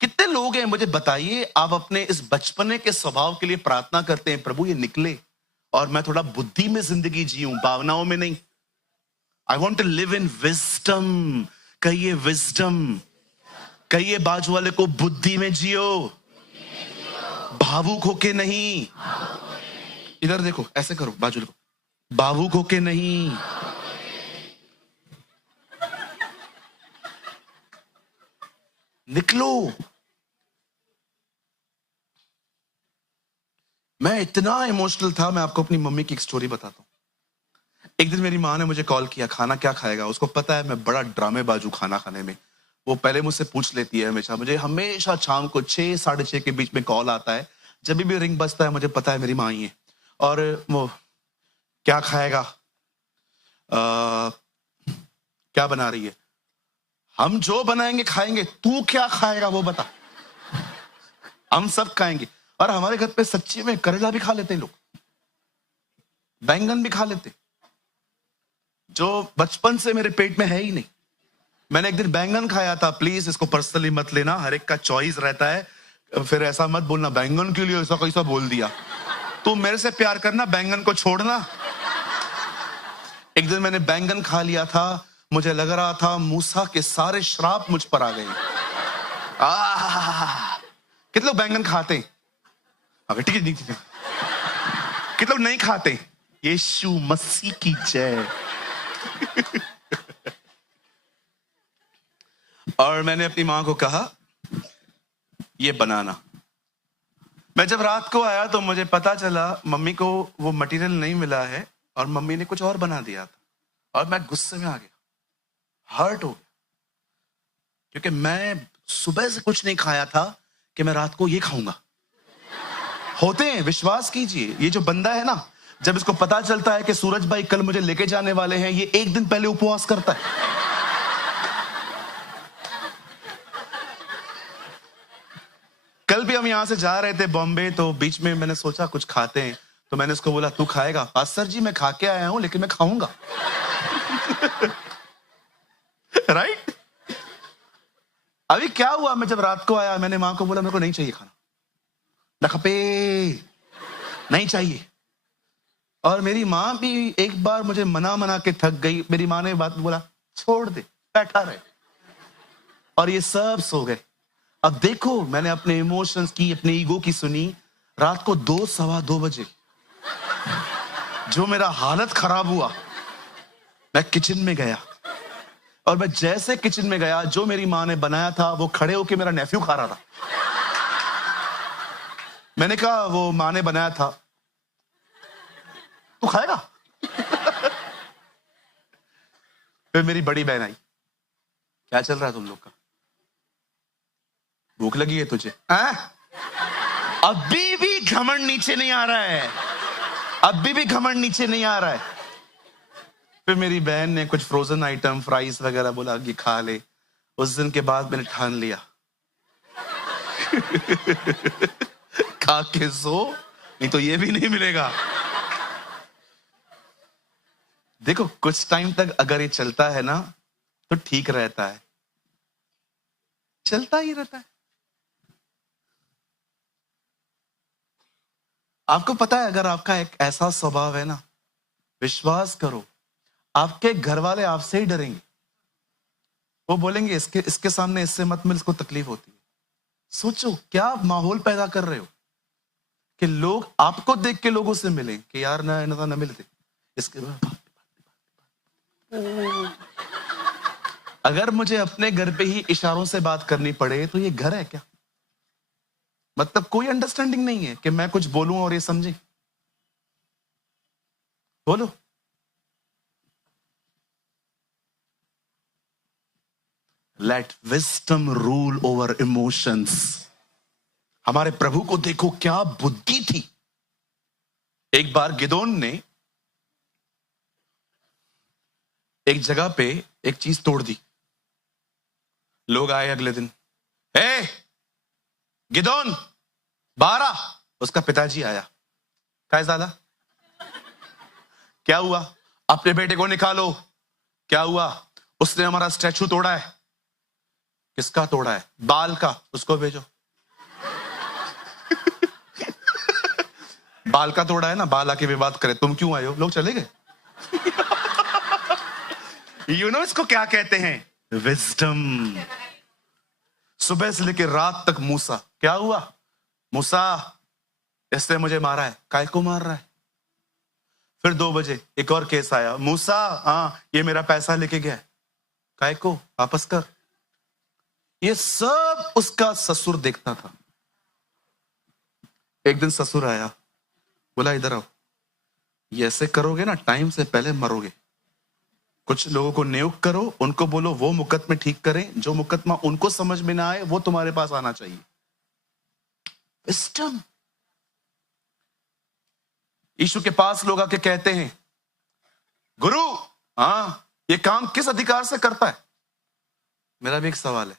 कितने लोग हैं मुझे बताइए, आप अपने इस बचपने के स्वभाव के लिए प्रार्थना करते हैं, प्रभु ये निकले और मैं थोड़ा बुद्धि में जिंदगी जीऊं, भावनाओं में नहीं। I want to live in wisdom. कहिए विजडम। कहिए बाजू वाले को बुद्धि में जियो, भावुक होके नहीं। इधर देखो, ऐसे करो, बाजू को, भावुक होके नहीं। निकलो। मैं इतना इमोशनल था, मैं आपको अपनी मम्मी की एक स्टोरी बताता हूं। एक दिन मेरी माँ ने मुझे कॉल किया, खाना क्या खाएगा। उसको पता है मैं बड़ा ड्रामेबाजू खाना खाने में। वो पहले मुझसे पूछ लेती है हमेशा। मुझे हमेशा शाम को 6 साढ़े 6 के बीच में कॉल आता है। जब भी रिंग बजता है मुझे पता है मेरी माँ ही है। और वो क्या खाएगा, क्या बना रही है। हम जो बनाएंगे खाएंगे, तू क्या खाएगा वो बता। हम सब खाएंगे। और हमारे घर पे सच्ची में करेला भी खा लेते हैं लोग, बैंगन भी खा लेते, जो बचपन से मेरे पेट में है ही नहीं। मैंने एक दिन बैंगन खाया था, प्लीज इसको पर्सनली मत लेना, हर एक का चॉइस रहता है, फिर ऐसा मत बोलना बैंगन के लिए ऐसा कैसा बोल दिया। तू मेरे से प्यार करना, बैंगन को छोड़ना। एक दिन मैंने बैंगन खा लिया था, मुझे लग रहा था मूसा के सारे श्राप मुझ पर आ गए। कितने लोग बैंगन खाते हैं? ठीक है, कितने लोग नहीं खाते? यीशु मसीह की जय। और मैंने अपनी मां को कहा ये बनाना। मैं जब रात को आया तो मुझे पता चला मम्मी को वो मटेरियल नहीं मिला है और मम्मी ने कुछ और बना दिया था। और मैं गुस्से में आ गया, हर्ट हो गया, क्योंकि मैं सुबह से कुछ नहीं खाया था कि मैं रात को ये खाऊंगा। होते हैं, विश्वास कीजिए, ये जो बंदा है ना, जब इसको पता चलता है कि सूरज भाई कल मुझे लेके जाने वाले हैं, ये एक दिन पहले उपवास करता है। कल भी हम यहां से जा रहे थे बॉम्बे, तो बीच में मैंने सोचा कुछ खाते हैं, तो मैंने उसको बोला तू खाएगा? पास्टर जी मैं खा के आया हूं लेकिन मैं खाऊंगा। राइट? अभी क्या हुआ, मैं जब रात को आया मैंने मां को बोला मेरे को नहीं चाहिए खाना, ना खपे, नहीं चाहिए। और मेरी माँ भी एक बार मुझे मना के थक गई। मेरी माँ ने बात बोला, छोड़ दे, बैठा रहे, और ये सब सो गए। अब देखो, मैंने अपने इमोशंस की, अपने ईगो की सुनी। रात को 2 सवा 2 बजे जो मेरा हालत खराब हुआ, मैं किचन में गया, और मैं जैसे किचन में गया, जो मेरी माँ ने बनाया था वो खड़े होके मेरा नेफ्यू खा रहा था। मैंने कहा, वो माँ ने बनाया था, तू खाएगा? फिर मेरी बड़ी बहन आई, क्या चल रहा है तुम लोग का? भूख लगी है तुझे? अभी भी घमंड नीचे नहीं आ रहा है, अभी भी घमंड नीचे नहीं आ रहा है। फिर मेरी बहन ने कुछ फ्रोजन आइटम, फ्राइज वगैरह बोला कि खा ले। उस दिन के बाद मैंने ठान लिया, खा के सो, नहीं तो ये भी नहीं मिलेगा। देखो, कुछ टाइम तक अगर ये चलता है ना तो ठीक रहता है, चलता ही रहता है। आपको पता है, अगर आपका एक ऐसा स्वभाव है ना, विश्वास करो, आपके घर वाले आपसे ही डरेंगे। वो बोलेंगे, इसके सामने इससे मत मिल, इसको तकलीफ होती है। सोचो क्या माहौल पैदा कर रहे हो कि लोग आपको देख के लोगों से मिलें कि यार ना मिलते इसके बाद। अगर मुझे अपने घर पे ही इशारों से बात करनी पड़े तो ये घर है क्या? मतलब कोई अंडरस्टैंडिंग नहीं है कि मैं कुछ बोलूं और ये समझे। बोलो, let wisdom rule over emotions. हमारे प्रभु को देखो, क्या बुद्धि थी। एक बार गिदोन ने एक जगह पे एक चीज तोड़ दी। लोग आए अगले दिन, ए गिदोन बाहर आ। उसका पिताजी आया, क्या ज्यादा, क्या हुआ? अपने बेटे को निकालो। क्या हुआ? उसने हमारा स्टैचू तोड़ा है। किसका तोड़ा है? बाल का, उसको भेजो। बाल का तोड़ा है ना, बाल आके विवाद करे, तुम क्यों आए हो? लोग चले गए। इसको क्या कहते हैं? विजडम। सुबह से लेकर रात तक मूसा, क्या हुआ? मूसा, इसने मुझे मारा है। काय को मार रहा है? फिर 2 बजे एक और केस आया, मूसा, हाँ ये मेरा पैसा लेके गया है। काय को? वापस कर। ये सब उसका ससुर देखता था। एक दिन ससुर आया, बोला इधर आओ, ये ऐसे करोगे ना टाइम से पहले मरोगे। कुछ लोगों को नियुक्त करो, उनको बोलो वो मुकदमे ठीक करें, जो मुकदमा उनको समझ में ना आए वो तुम्हारे पास आना चाहिए। विजडम। यीशु के पास लोग आके कहते हैं, गुरु हाँ ये काम किस अधिकार से करता है? मेरा भी एक सवाल है,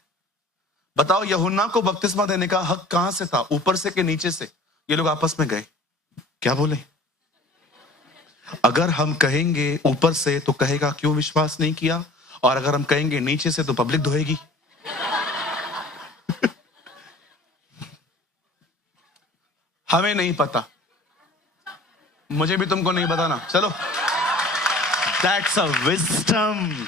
बताओ यूहन्ना को बपतिस्मा देने का हक कहां से था, ऊपर से कि नीचे से? ये लोग आपस में गए, क्या बोले? अगर हम कहेंगे ऊपर से तो कहेगा क्यों विश्वास नहीं किया, और अगर हम कहेंगे नीचे से तो पब्लिक धोएगी। हमें नहीं पता, मुझे भी तुमको नहीं बताना। चलो, दैट्स अ विजडम।